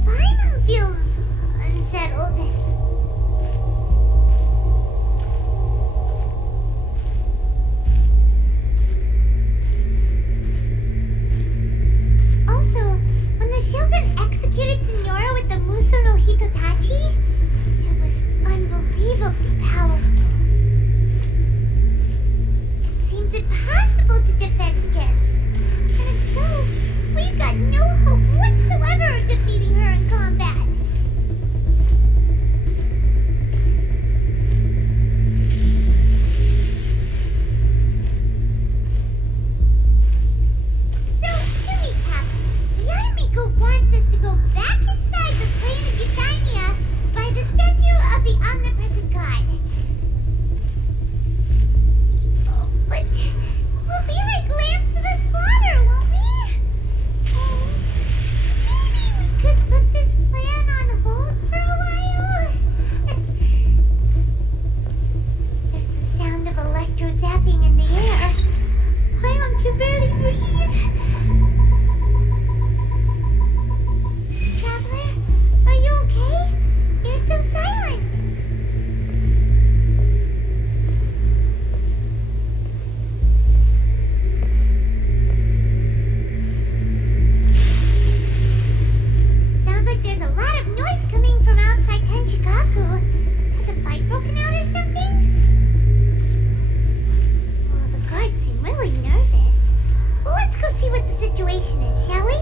Paimon feels unsettled. Also, when the Shogun executed Senora with the Muso no Hitotachi, it was unbelievably powerful. It seems impossible to defend against. And if so, we've got no hope whatsoever of defeating her in combat. So, to recap, Yae Miko wants us to go back inside the plane of Euthymia by the statue of the omnipresent god. Oh, but we'll be like lambs to the slaughter, won't we? Oh, maybe we could put this plan on hold for a while? There's the sound of electro-zapping in the air. Paimon can barely breathe. Traveler, are you okay? You're so silent. Sounds like there's a lot of noise coming from outside Tenshukaku. Has a fight broken out or something? Oh, the guards seem really nervous. Let's go see what the situation is, shall we?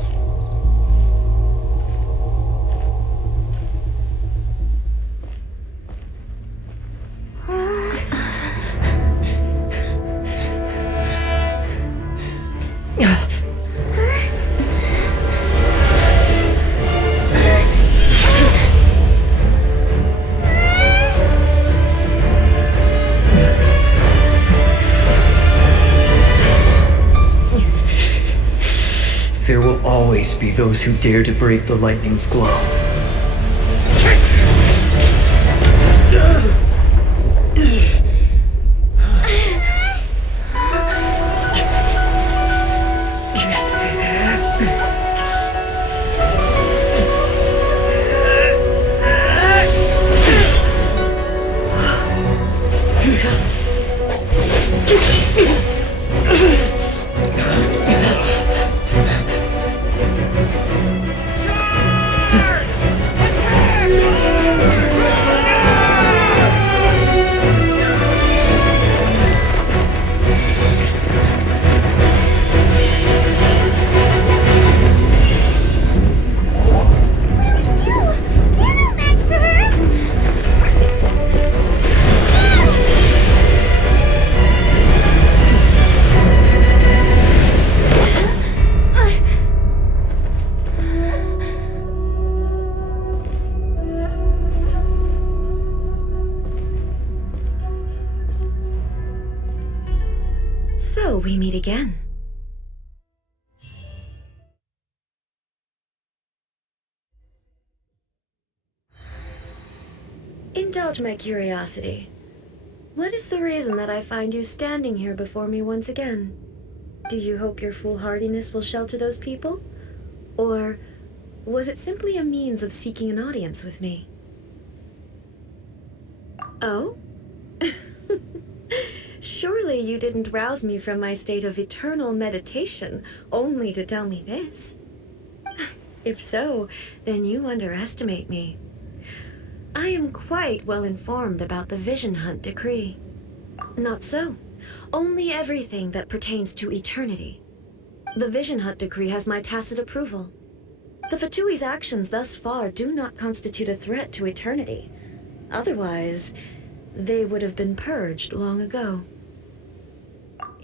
There will always be those who dare to break the lightning's glow. So we meet again. Indulge my curiosity. What is the reason that I find you standing here before me once again? Do you hope your foolhardiness will shelter those people? Or was it simply a means of seeking an audience with me? Oh? Surely you didn't rouse me from my state of eternal meditation only to tell me this. If so, then you underestimate me. I am quite well informed about the Vision Hunt decree. Not so. Only everything that pertains to eternity. The Vision Hunt decree has my tacit approval. The Fatui's actions thus far do not constitute a threat to eternity. Otherwise, they would have been purged long ago.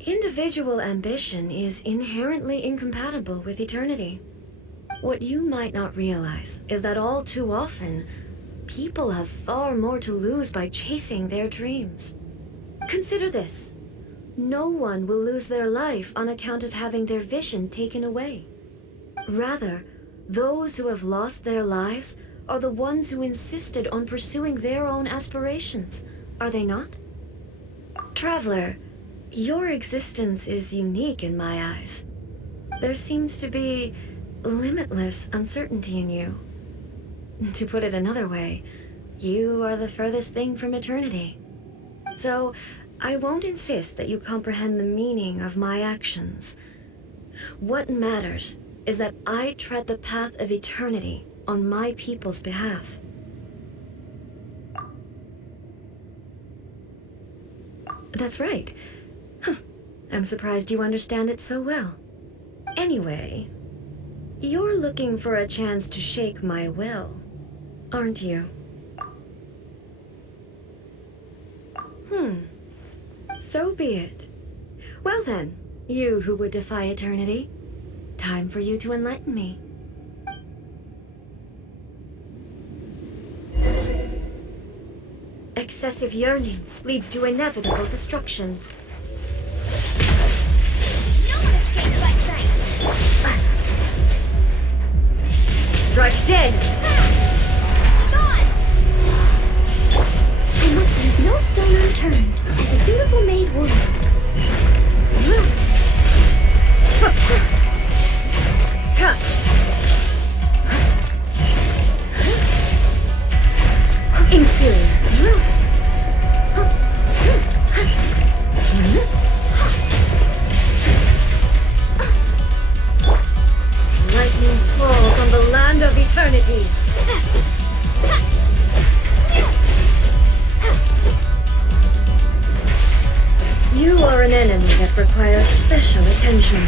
Individual ambition is inherently incompatible with eternity. What you might not realize is that all too often, people have far more to lose by chasing their dreams. Consider this. No one will lose their life on account of having their vision taken away. Rather, those who have lost their lives are the ones who insisted on pursuing their own aspirations, are they not? Traveler, your existence is unique in my eyes. There seems to be limitless uncertainty in you. To put it another way, you are the furthest thing from eternity. So, I won't insist that you comprehend the meaning of my actions. What matters is that I tread the path of eternity on my people's behalf. That's right. I'm surprised you understand it so well. Anyway, you're looking for a chance to shake my will, aren't you? So be it. Well then, you who would defy eternity, time for you to enlighten me. Excessive yearning leads to inevitable destruction. No one escapes my sight. Strike dead! Gone! I must leave no stone unturned, as a dutiful maid would. Inferior. Lightning falls on the land of eternity. You are an enemy that requires special attention.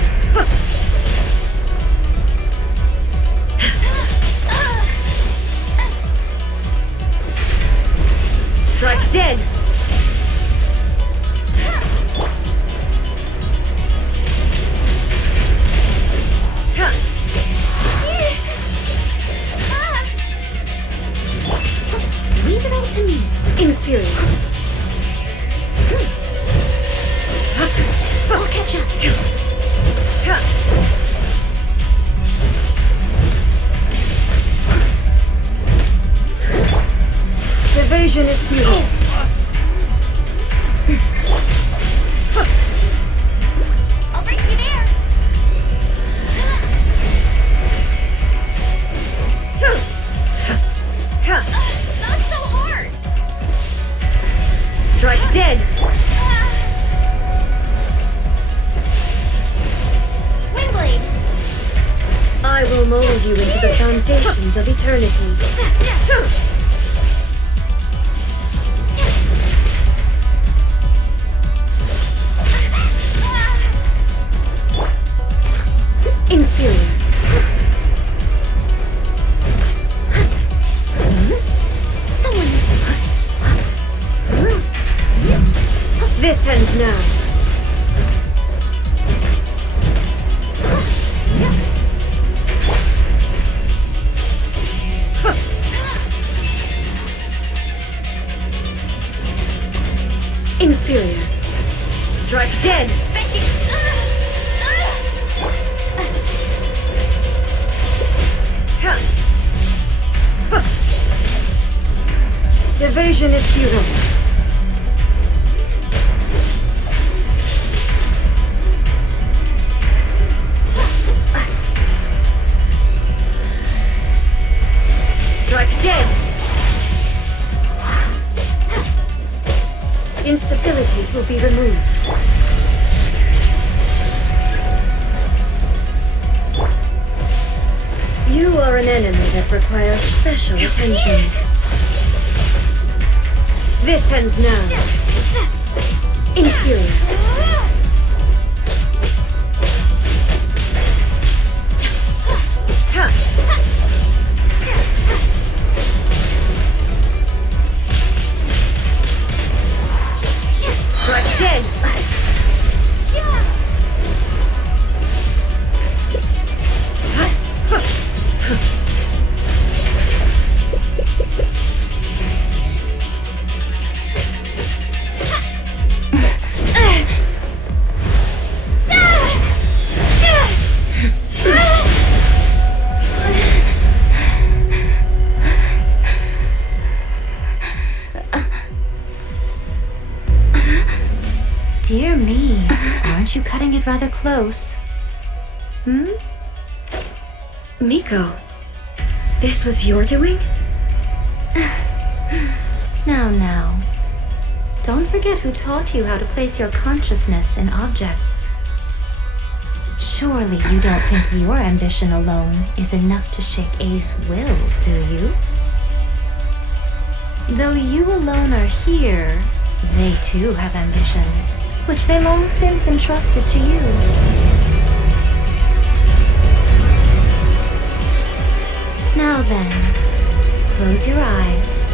Strike dead! Leave it all to me. Inferior. I'll catch up. Evasion is futile. I'll brace you there. Not so hard. Strike dead. Windblade. I will mold you into the foundations of eternity. Inferior. This ends now. Inferior. Strike dead. Evasion is futile. Strike dead. will be removed. You are an enemy that requires special attention. This ends now. Inferior. Strike dead. Dear me, aren't you cutting it rather close? Miko, this was your doing? Now. Don't forget who taught you how to place your consciousness in objects. Surely you don't think your ambition alone is enough to shake A's will, do you? Though you alone are here, they too have ambitions, which they long since entrusted to you. Now then, close your eyes.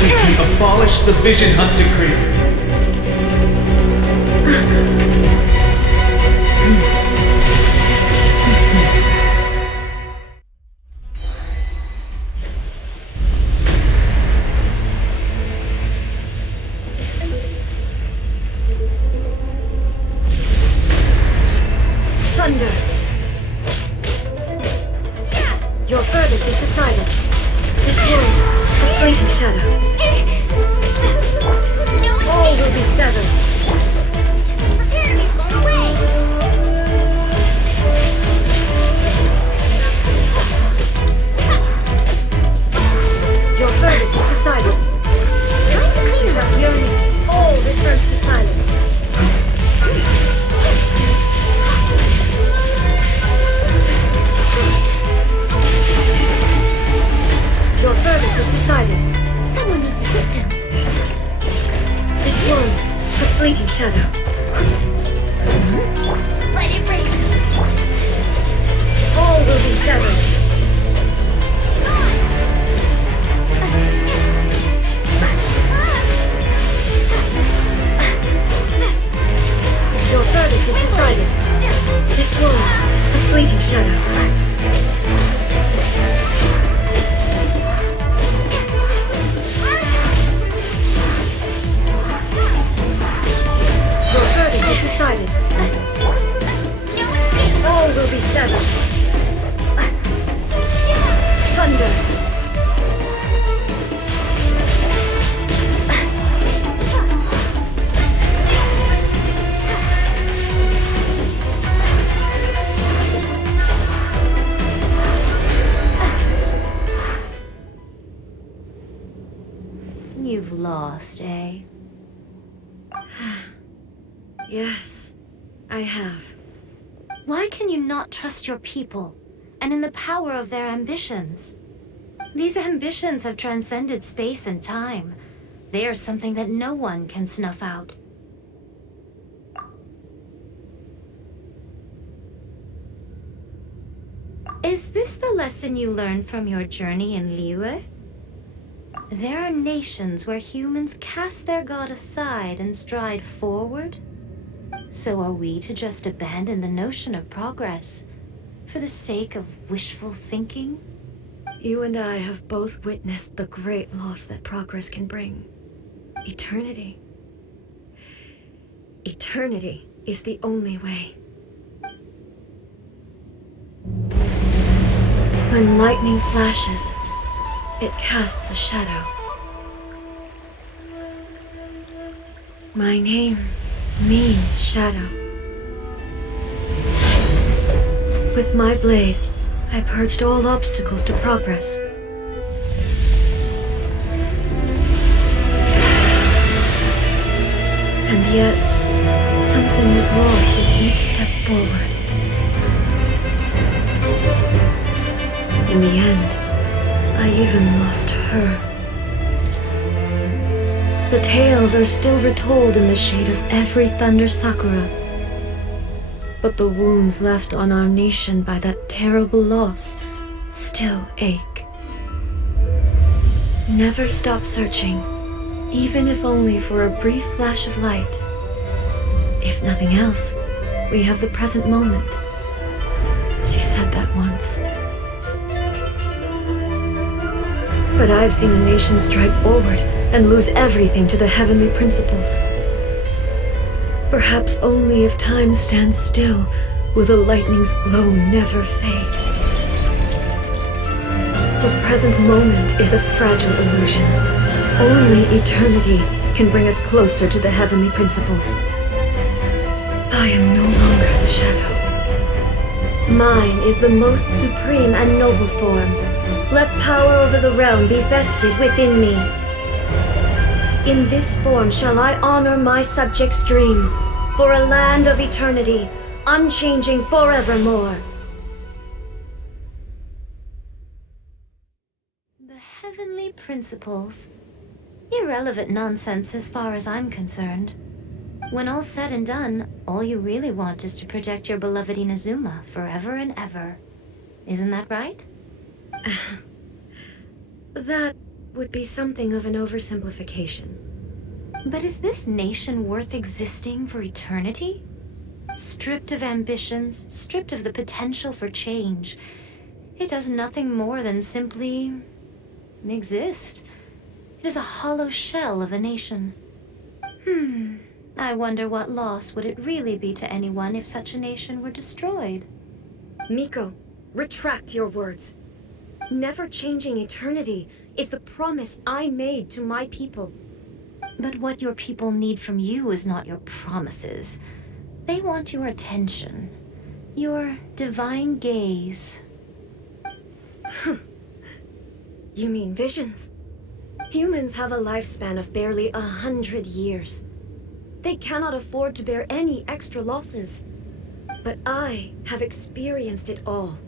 We abolish the Vision Hunt Decree. Thunder! Your verdict is decided. This world, a fleeting shadow. All will be severed. Prepare to be blown away! Your verdict is decided. Time to clear Without yearning, all returns to silence. Your verdict is decided. Someone needs assistance. This world, a fleeting shadow. Let it rain. All will be severed. Your verdict is decided. This world, a fleeting shadow. Your verdict is decided. All will be severed. Thunder. You've lost, eh? Yes, I have. Why can you not trust your people, and in the power of their ambitions? These ambitions have transcended space and time. They are something that no one can snuff out. Is this the lesson you learned from your journey in Lieu? There are nations where humans cast their god aside and stride forward. So are we to just abandon the notion of progress for the sake of wishful thinking? You and I have both witnessed the great loss that progress can bring. Eternity. Eternity is the only way. When lightning flashes, it casts a shadow. My name means shadow. With my blade, I purged all obstacles to progress. And yet, something was lost with each step forward. In the end, I even lost her. The tales are still retold in the shade of every thunder sakura. But the wounds left on our nation by that terrible loss still ache. Never stop searching, even if only for a brief flash of light. If nothing else, we have the present moment. She said that once. But I've seen a nation strike forward and lose everything to the heavenly principles. Perhaps only if time stands still will the lightning's glow never fade. The present moment is a fragile illusion. Only eternity can bring us closer to the heavenly principles. I am no longer the shadow. Mine is the most supreme and noble form. Let power over the realm be vested within me. In this form shall I honor my subjects' dream, for a land of eternity, unchanging forevermore. The heavenly principles. Irrelevant nonsense as far as I'm concerned. When all's said and done, all you really want is to protect your beloved Inazuma forever and ever. Isn't that right? That would be something of an oversimplification. But is this nation worth existing for eternity? Stripped of ambitions, stripped of the potential for change, it does nothing more than simply exist. It is a hollow shell of a nation. I wonder what loss would it really be to anyone if such a nation were destroyed? Miko, retract your words. Never-changing eternity is the promise I made to my people. But what your people need from you is not your promises. They want your attention. Your divine gaze. You mean visions? Humans have a lifespan of barely 100 years. They cannot afford to bear any extra losses. But I have experienced it all.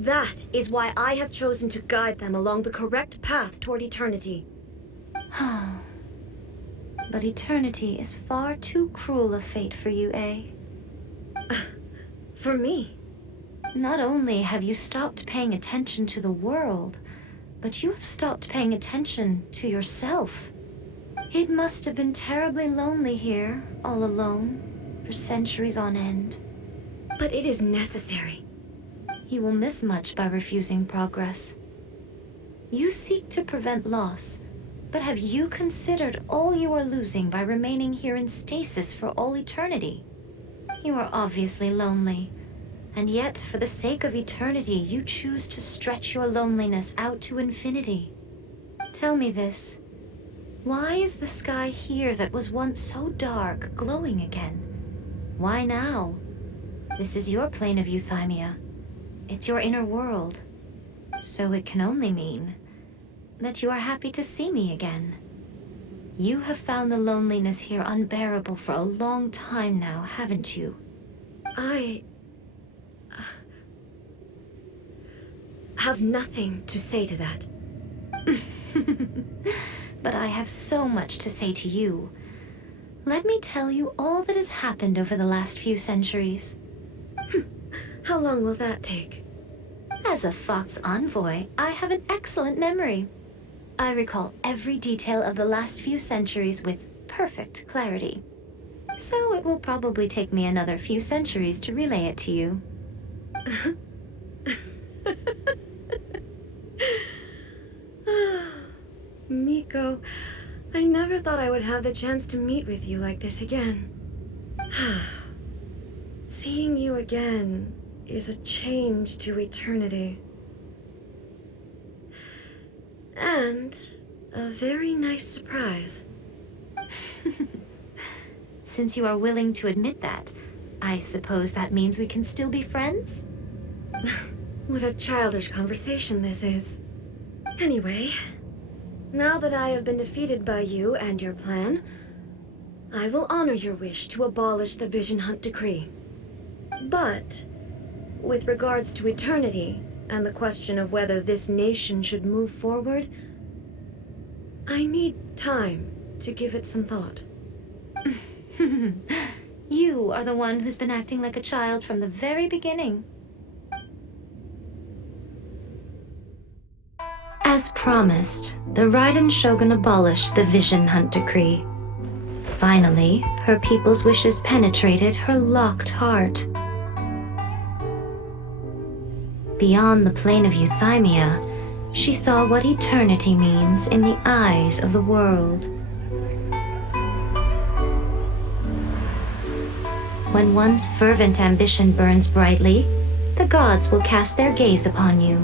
That is why I have chosen to guide them along the correct path toward eternity. But eternity is far too cruel a fate for you, eh? For me? Not only have you stopped paying attention to the world, but you have stopped paying attention to yourself. It must have been terribly lonely here, all alone, for centuries on end. But it is necessary. You will miss much by refusing progress. You seek to prevent loss, but have you considered all you are losing by remaining here in stasis for all eternity? You are obviously lonely, and yet for the sake of eternity you choose to stretch your loneliness out to infinity. Tell me this. Why is the sky here that was once so dark glowing again? Why now? This is your plane of euthymia. It's your inner world. So it can only mean that you are happy to see me again. You have found the loneliness here unbearable for a long time now, haven't you? I have nothing to say to that. But I have so much to say to you. Let me tell you all that has happened over the last few centuries. How long will that take? As a Fox envoy, I have an excellent memory. I recall every detail of the last few centuries with perfect clarity. So it will probably take me another few centuries to relay it to you. Miko, I never thought I would have the chance to meet with you like this again. Seeing you again is a change to eternity. And a very nice surprise. Since you are willing to admit that, I suppose that means we can still be friends? What a childish conversation this is. Anyway, now that I have been defeated by you and your plan, I will honor your wish to abolish the Vision Hunt Decree. But, with regards to eternity and the question of whether this nation should move forward, I need time to give it some thought. You are the one who's been acting like a child from the very beginning. As promised, the Raiden Shogun abolished the Vision Hunt Decree. Finally, her people's wishes penetrated her locked heart. Beyond the plane of Euthymia, she saw what eternity means in the eyes of the world. When one's fervent ambition burns brightly, the gods will cast their gaze upon you.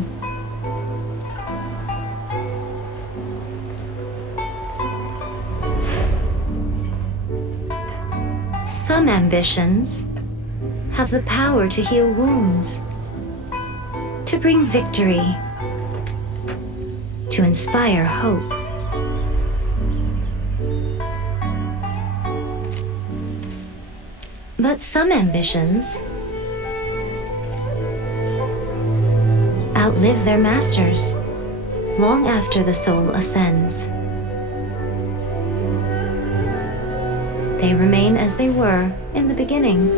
Some ambitions have the power to heal wounds, to bring victory, to inspire hope. But some ambitions outlive their masters long after the soul ascends. They remain as they were in the beginning.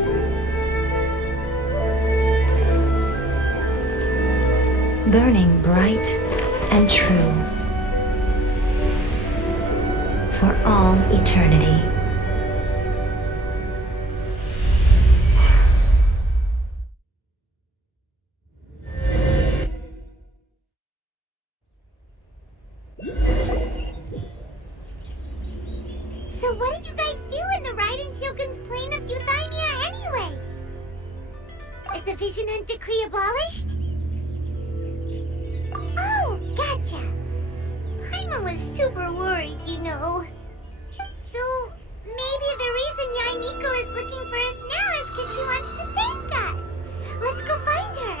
Burning bright and true for all eternity. So what did you guys do in the Raiden Shogun's plane of Euthymia anyway? Is the Vision Hunt Decree abolished? Oh, gotcha. Paimon was super worried, you know. So maybe the reason Yae Miko is looking for us now is because she wants to thank us. Let's go find her.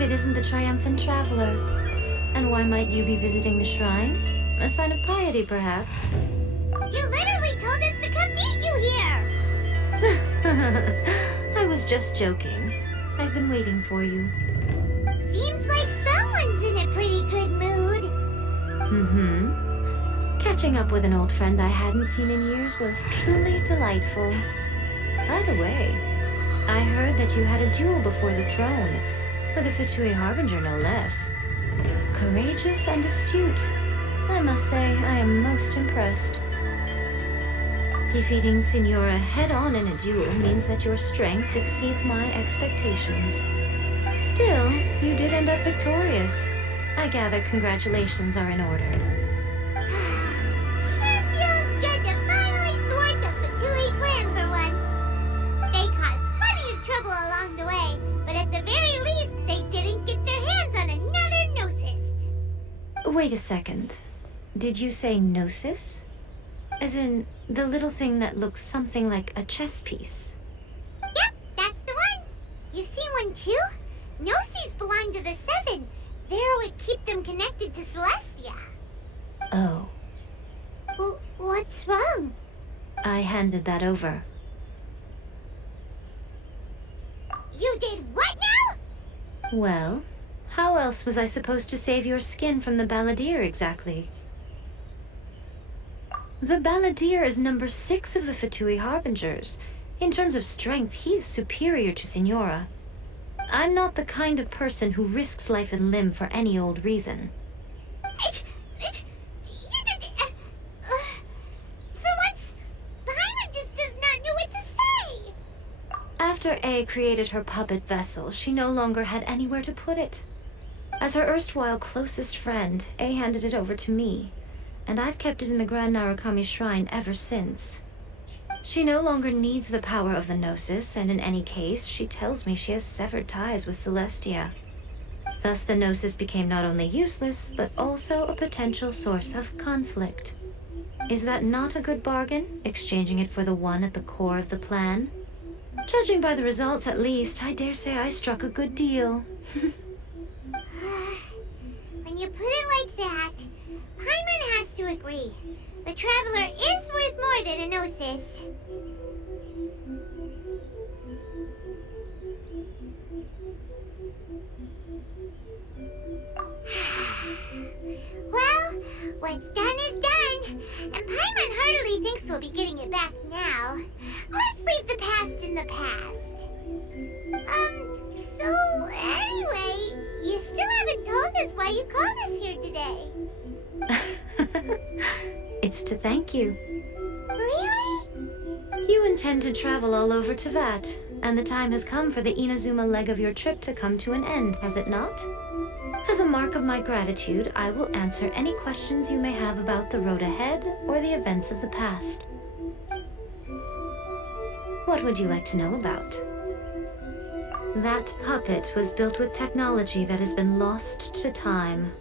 It isn't the triumphant traveler. And why might you be visiting the shrine? A sign of piety, perhaps? You literally told us to come meet you here! I was just joking. I've been waiting for you. Seems like someone's in a pretty good mood. Catching up with an old friend I hadn't seen in years was truly delightful. By the way, I heard that you had a duel before the throne. With a Fatui Harbinger, no less. Courageous and astute. I must say, I am most impressed. Defeating Signora head-on in a duel means that your strength exceeds my expectations. Still, you did end up victorious. I gather congratulations are in order. Sure feels good to finally thwart the Fatui plan for once. They caused plenty of trouble along the way, but at the very least, they didn't get their hands on another Gnosis. Wait a second. Did you say Gnosis? As in, the little thing that looks something like a chess piece? Yep, that's the one. You've seen one too? Gnosis belong to the Seven. There would keep them connected to Celestia. Oh. What's wrong? I handed that over. You did what now? Well, how else was I supposed to save your skin from the Balladeer exactly? The Balladeer is number 6 of the Fatui Harbingers. In terms of strength, he's superior to Signora. I'm not the kind of person who risks life and limb for any old reason. For once, Paimon just does not know what to say. After A A created her puppet vessel, she no longer had anywhere to put it. As her erstwhile closest friend, A handed it over to me, and I've kept it in the Grand Narukami Shrine ever since. She no longer needs the power of the Gnosis, and in any case, she tells me she has severed ties with Celestia. Thus the Gnosis became not only useless, but also a potential source of conflict. Is that not a good bargain, exchanging it for the one at the core of the plan? Judging by the results, at least, I dare say I struck a good deal. When you put it like that, Paimon has to agree. The Traveler is worth more than a Gnosis. Well, what's done is done, and Paimon hardly thinks we'll be getting it back now. Let's leave the past in the past. So anyway, you still haven't told us why you called us here today. It's to thank you. Really? You intend to travel all over Teyvat, and the time has come for the Inazuma leg of your trip to come to an end, has it not? As a mark of my gratitude, I will answer any questions you may have about the road ahead or the events of the past. What would you like to know about? That puppet was built with technology that has been lost to time.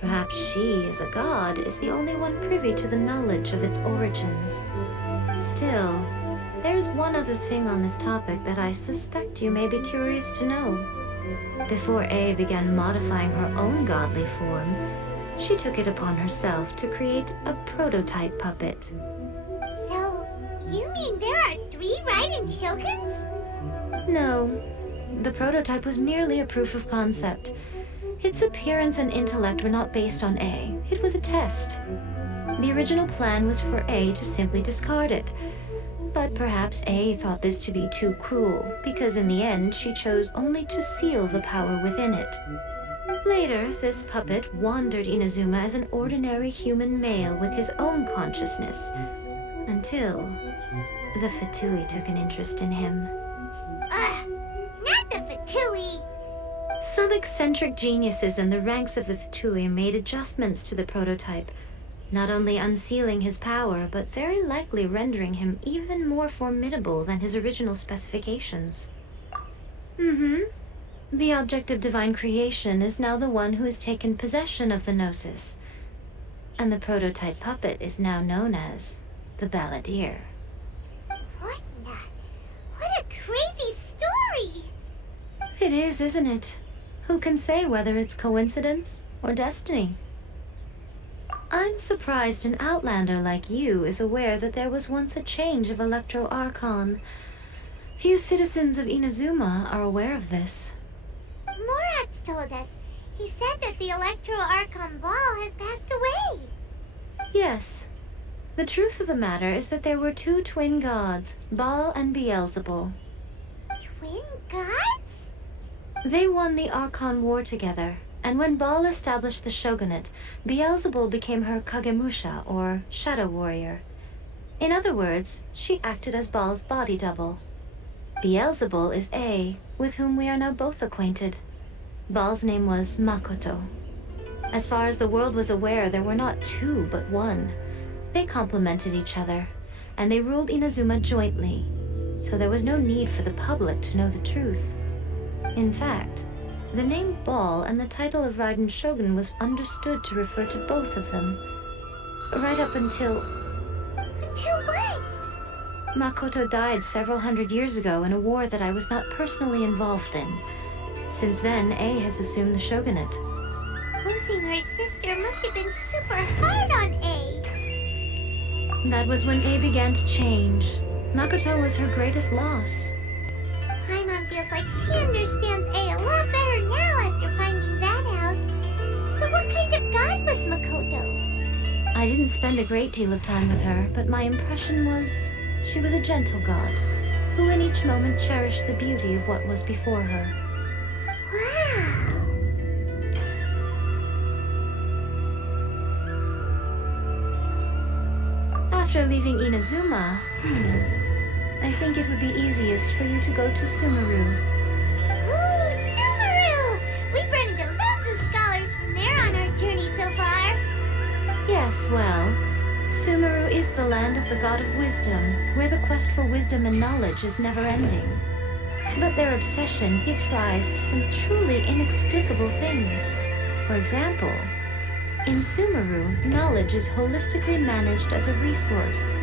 Perhaps she, as a god, is the only one privy to the knowledge of its origins. Still, there's one other thing on this topic that I suspect you may be curious to know. Before A began modifying her own godly form, she took it upon herself to create a prototype puppet. So, you mean there are 3 Raiden Shoguns? No. The prototype was merely a proof of concept. Its appearance and intellect were not based on A. It was a test. The original plan was for A to simply discard it. But perhaps A thought this to be too cruel, because in the end she chose only to seal the power within it. Later, this puppet wandered Inazuma as an ordinary human male with his own consciousness, until the Fatui took an interest in him. Not the Fatui! Some eccentric geniuses in the ranks of the Fatui made adjustments to the prototype, not only unsealing his power, but very likely rendering him even more formidable than his original specifications. The object of divine creation is now the one who has taken possession of the Gnosis, and the prototype puppet is now known as the Balladeer. What a crazy story! It is, isn't it? Who can say whether it's coincidence or destiny? I'm surprised an outlander like you is aware that there was once a change of Electro Archon. Few citizens of Inazuma are aware of this. Morat's told us. He said that the Electro Archon Ball has passed away. Yes. The truth of the matter is that there were 2 twin gods, Baal and Beelzebul. Twin gods? They won the Archon War together, and when Baal established the shogunate, Beelzebul became her Kagemusha, or shadow warrior. In other words, she acted as Baal's body double. Beelzebul is A, with whom we are now both acquainted. Baal's name was Makoto. As far as the world was aware, there were not 2, but 1. They complemented each other, and they ruled Inazuma jointly, so there was no need for the public to know the truth. In fact, the name Baal and the title of Raiden Shogun was understood to refer to both of them. Right up until... Until what? Makoto died several hundred years ago in a war that I was not personally involved in. Since then, A has assumed the shogunate. Losing her sister must have been super hard on A. That was when A began to change. Makoto was her greatest loss. Paimon feels like she understands A lot better now after finding that out. So what kind of god was Makoto? I didn't spend a great deal of time with her, but my impression was she was a gentle god, who in each moment cherished the beauty of what was before her. Wow! After leaving Inazuma, I think it would be easiest for you to go to Sumeru. Ooh, Sumeru! We've run into loads of scholars from there on our journey so far. Yes, well, Sumeru is the land of the god of wisdom, where the quest for wisdom and knowledge is never-ending. But their obsession gives rise to some truly inexplicable things. For example, in Sumeru, knowledge is holistically managed as a resource.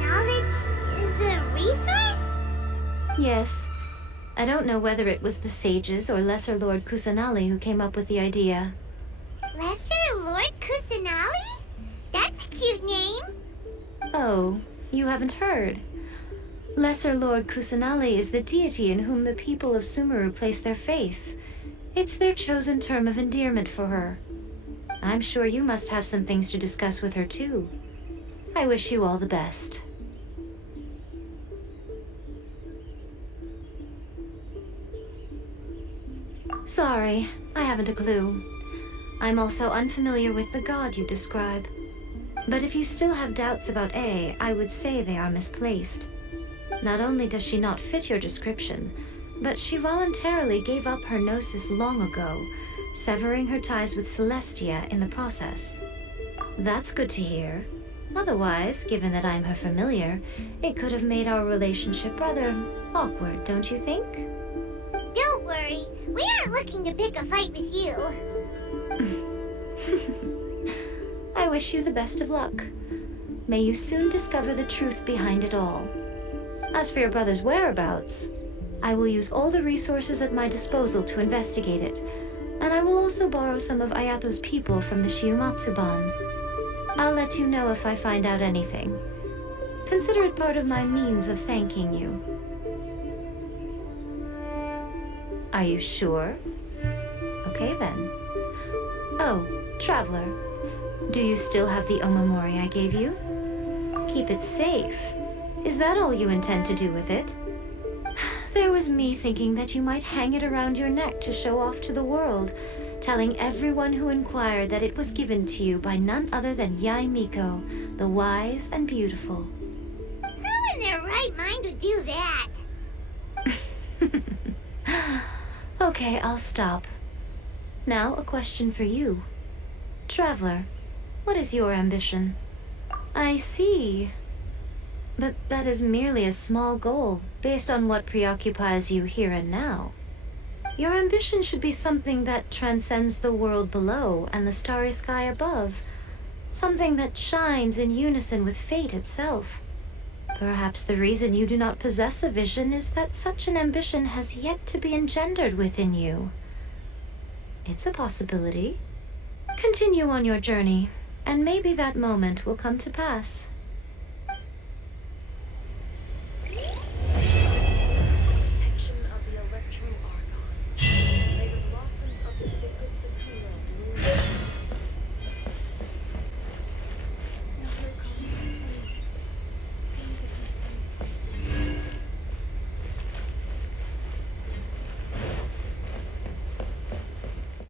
Knowledge is a resource? Yes. I don't know whether it was the sages or Lesser Lord Kusanali who came up with the idea. Lesser Lord Kusanali? That's a cute name. Oh, you haven't heard. Lesser Lord Kusanali is the deity in whom the people of Sumeru place their faith. It's their chosen term of endearment for her. I'm sure you must have some things to discuss with her too. I wish you all the best. Sorry, I haven't a clue. I'm also unfamiliar with the god you describe. But if you still have doubts about A, I would say they are misplaced. Not only does she not fit your description, but she voluntarily gave up her gnosis long ago, severing her ties with Celestia in the process. That's good to hear. Otherwise, given that I'm her familiar, it could have made our relationship rather awkward, don't you think? Don't worry, we aren't looking to pick a fight with you. I wish you the best of luck. May you soon discover the truth behind it all. As for your brother's whereabouts, I will use all the resources at my disposal to investigate it, and I will also borrow some of Ayato's people from the Shiumatsuban. I'll let you know if I find out anything. Consider it part of my means of thanking you. Are you sure? Okay then. Oh, Traveler, do you still have the omamori I gave you? Keep it safe. Is that all you intend to do with it? There was me thinking that you might hang it around your neck to show off to the world, telling everyone who inquired that it was given to you by none other than Yae Miko, the wise and beautiful. Who in their right mind would do that? Okay, I'll stop. Now, a question for you. Traveler, what is your ambition? I see. But that is merely a small goal, based on what preoccupies you here and now. Your ambition should be something that transcends the world below and the starry sky above. Something that shines in unison with fate itself. Perhaps the reason you do not possess a vision is that such an ambition has yet to be engendered within you. It's a possibility. Continue on your journey, and maybe that moment will come to pass.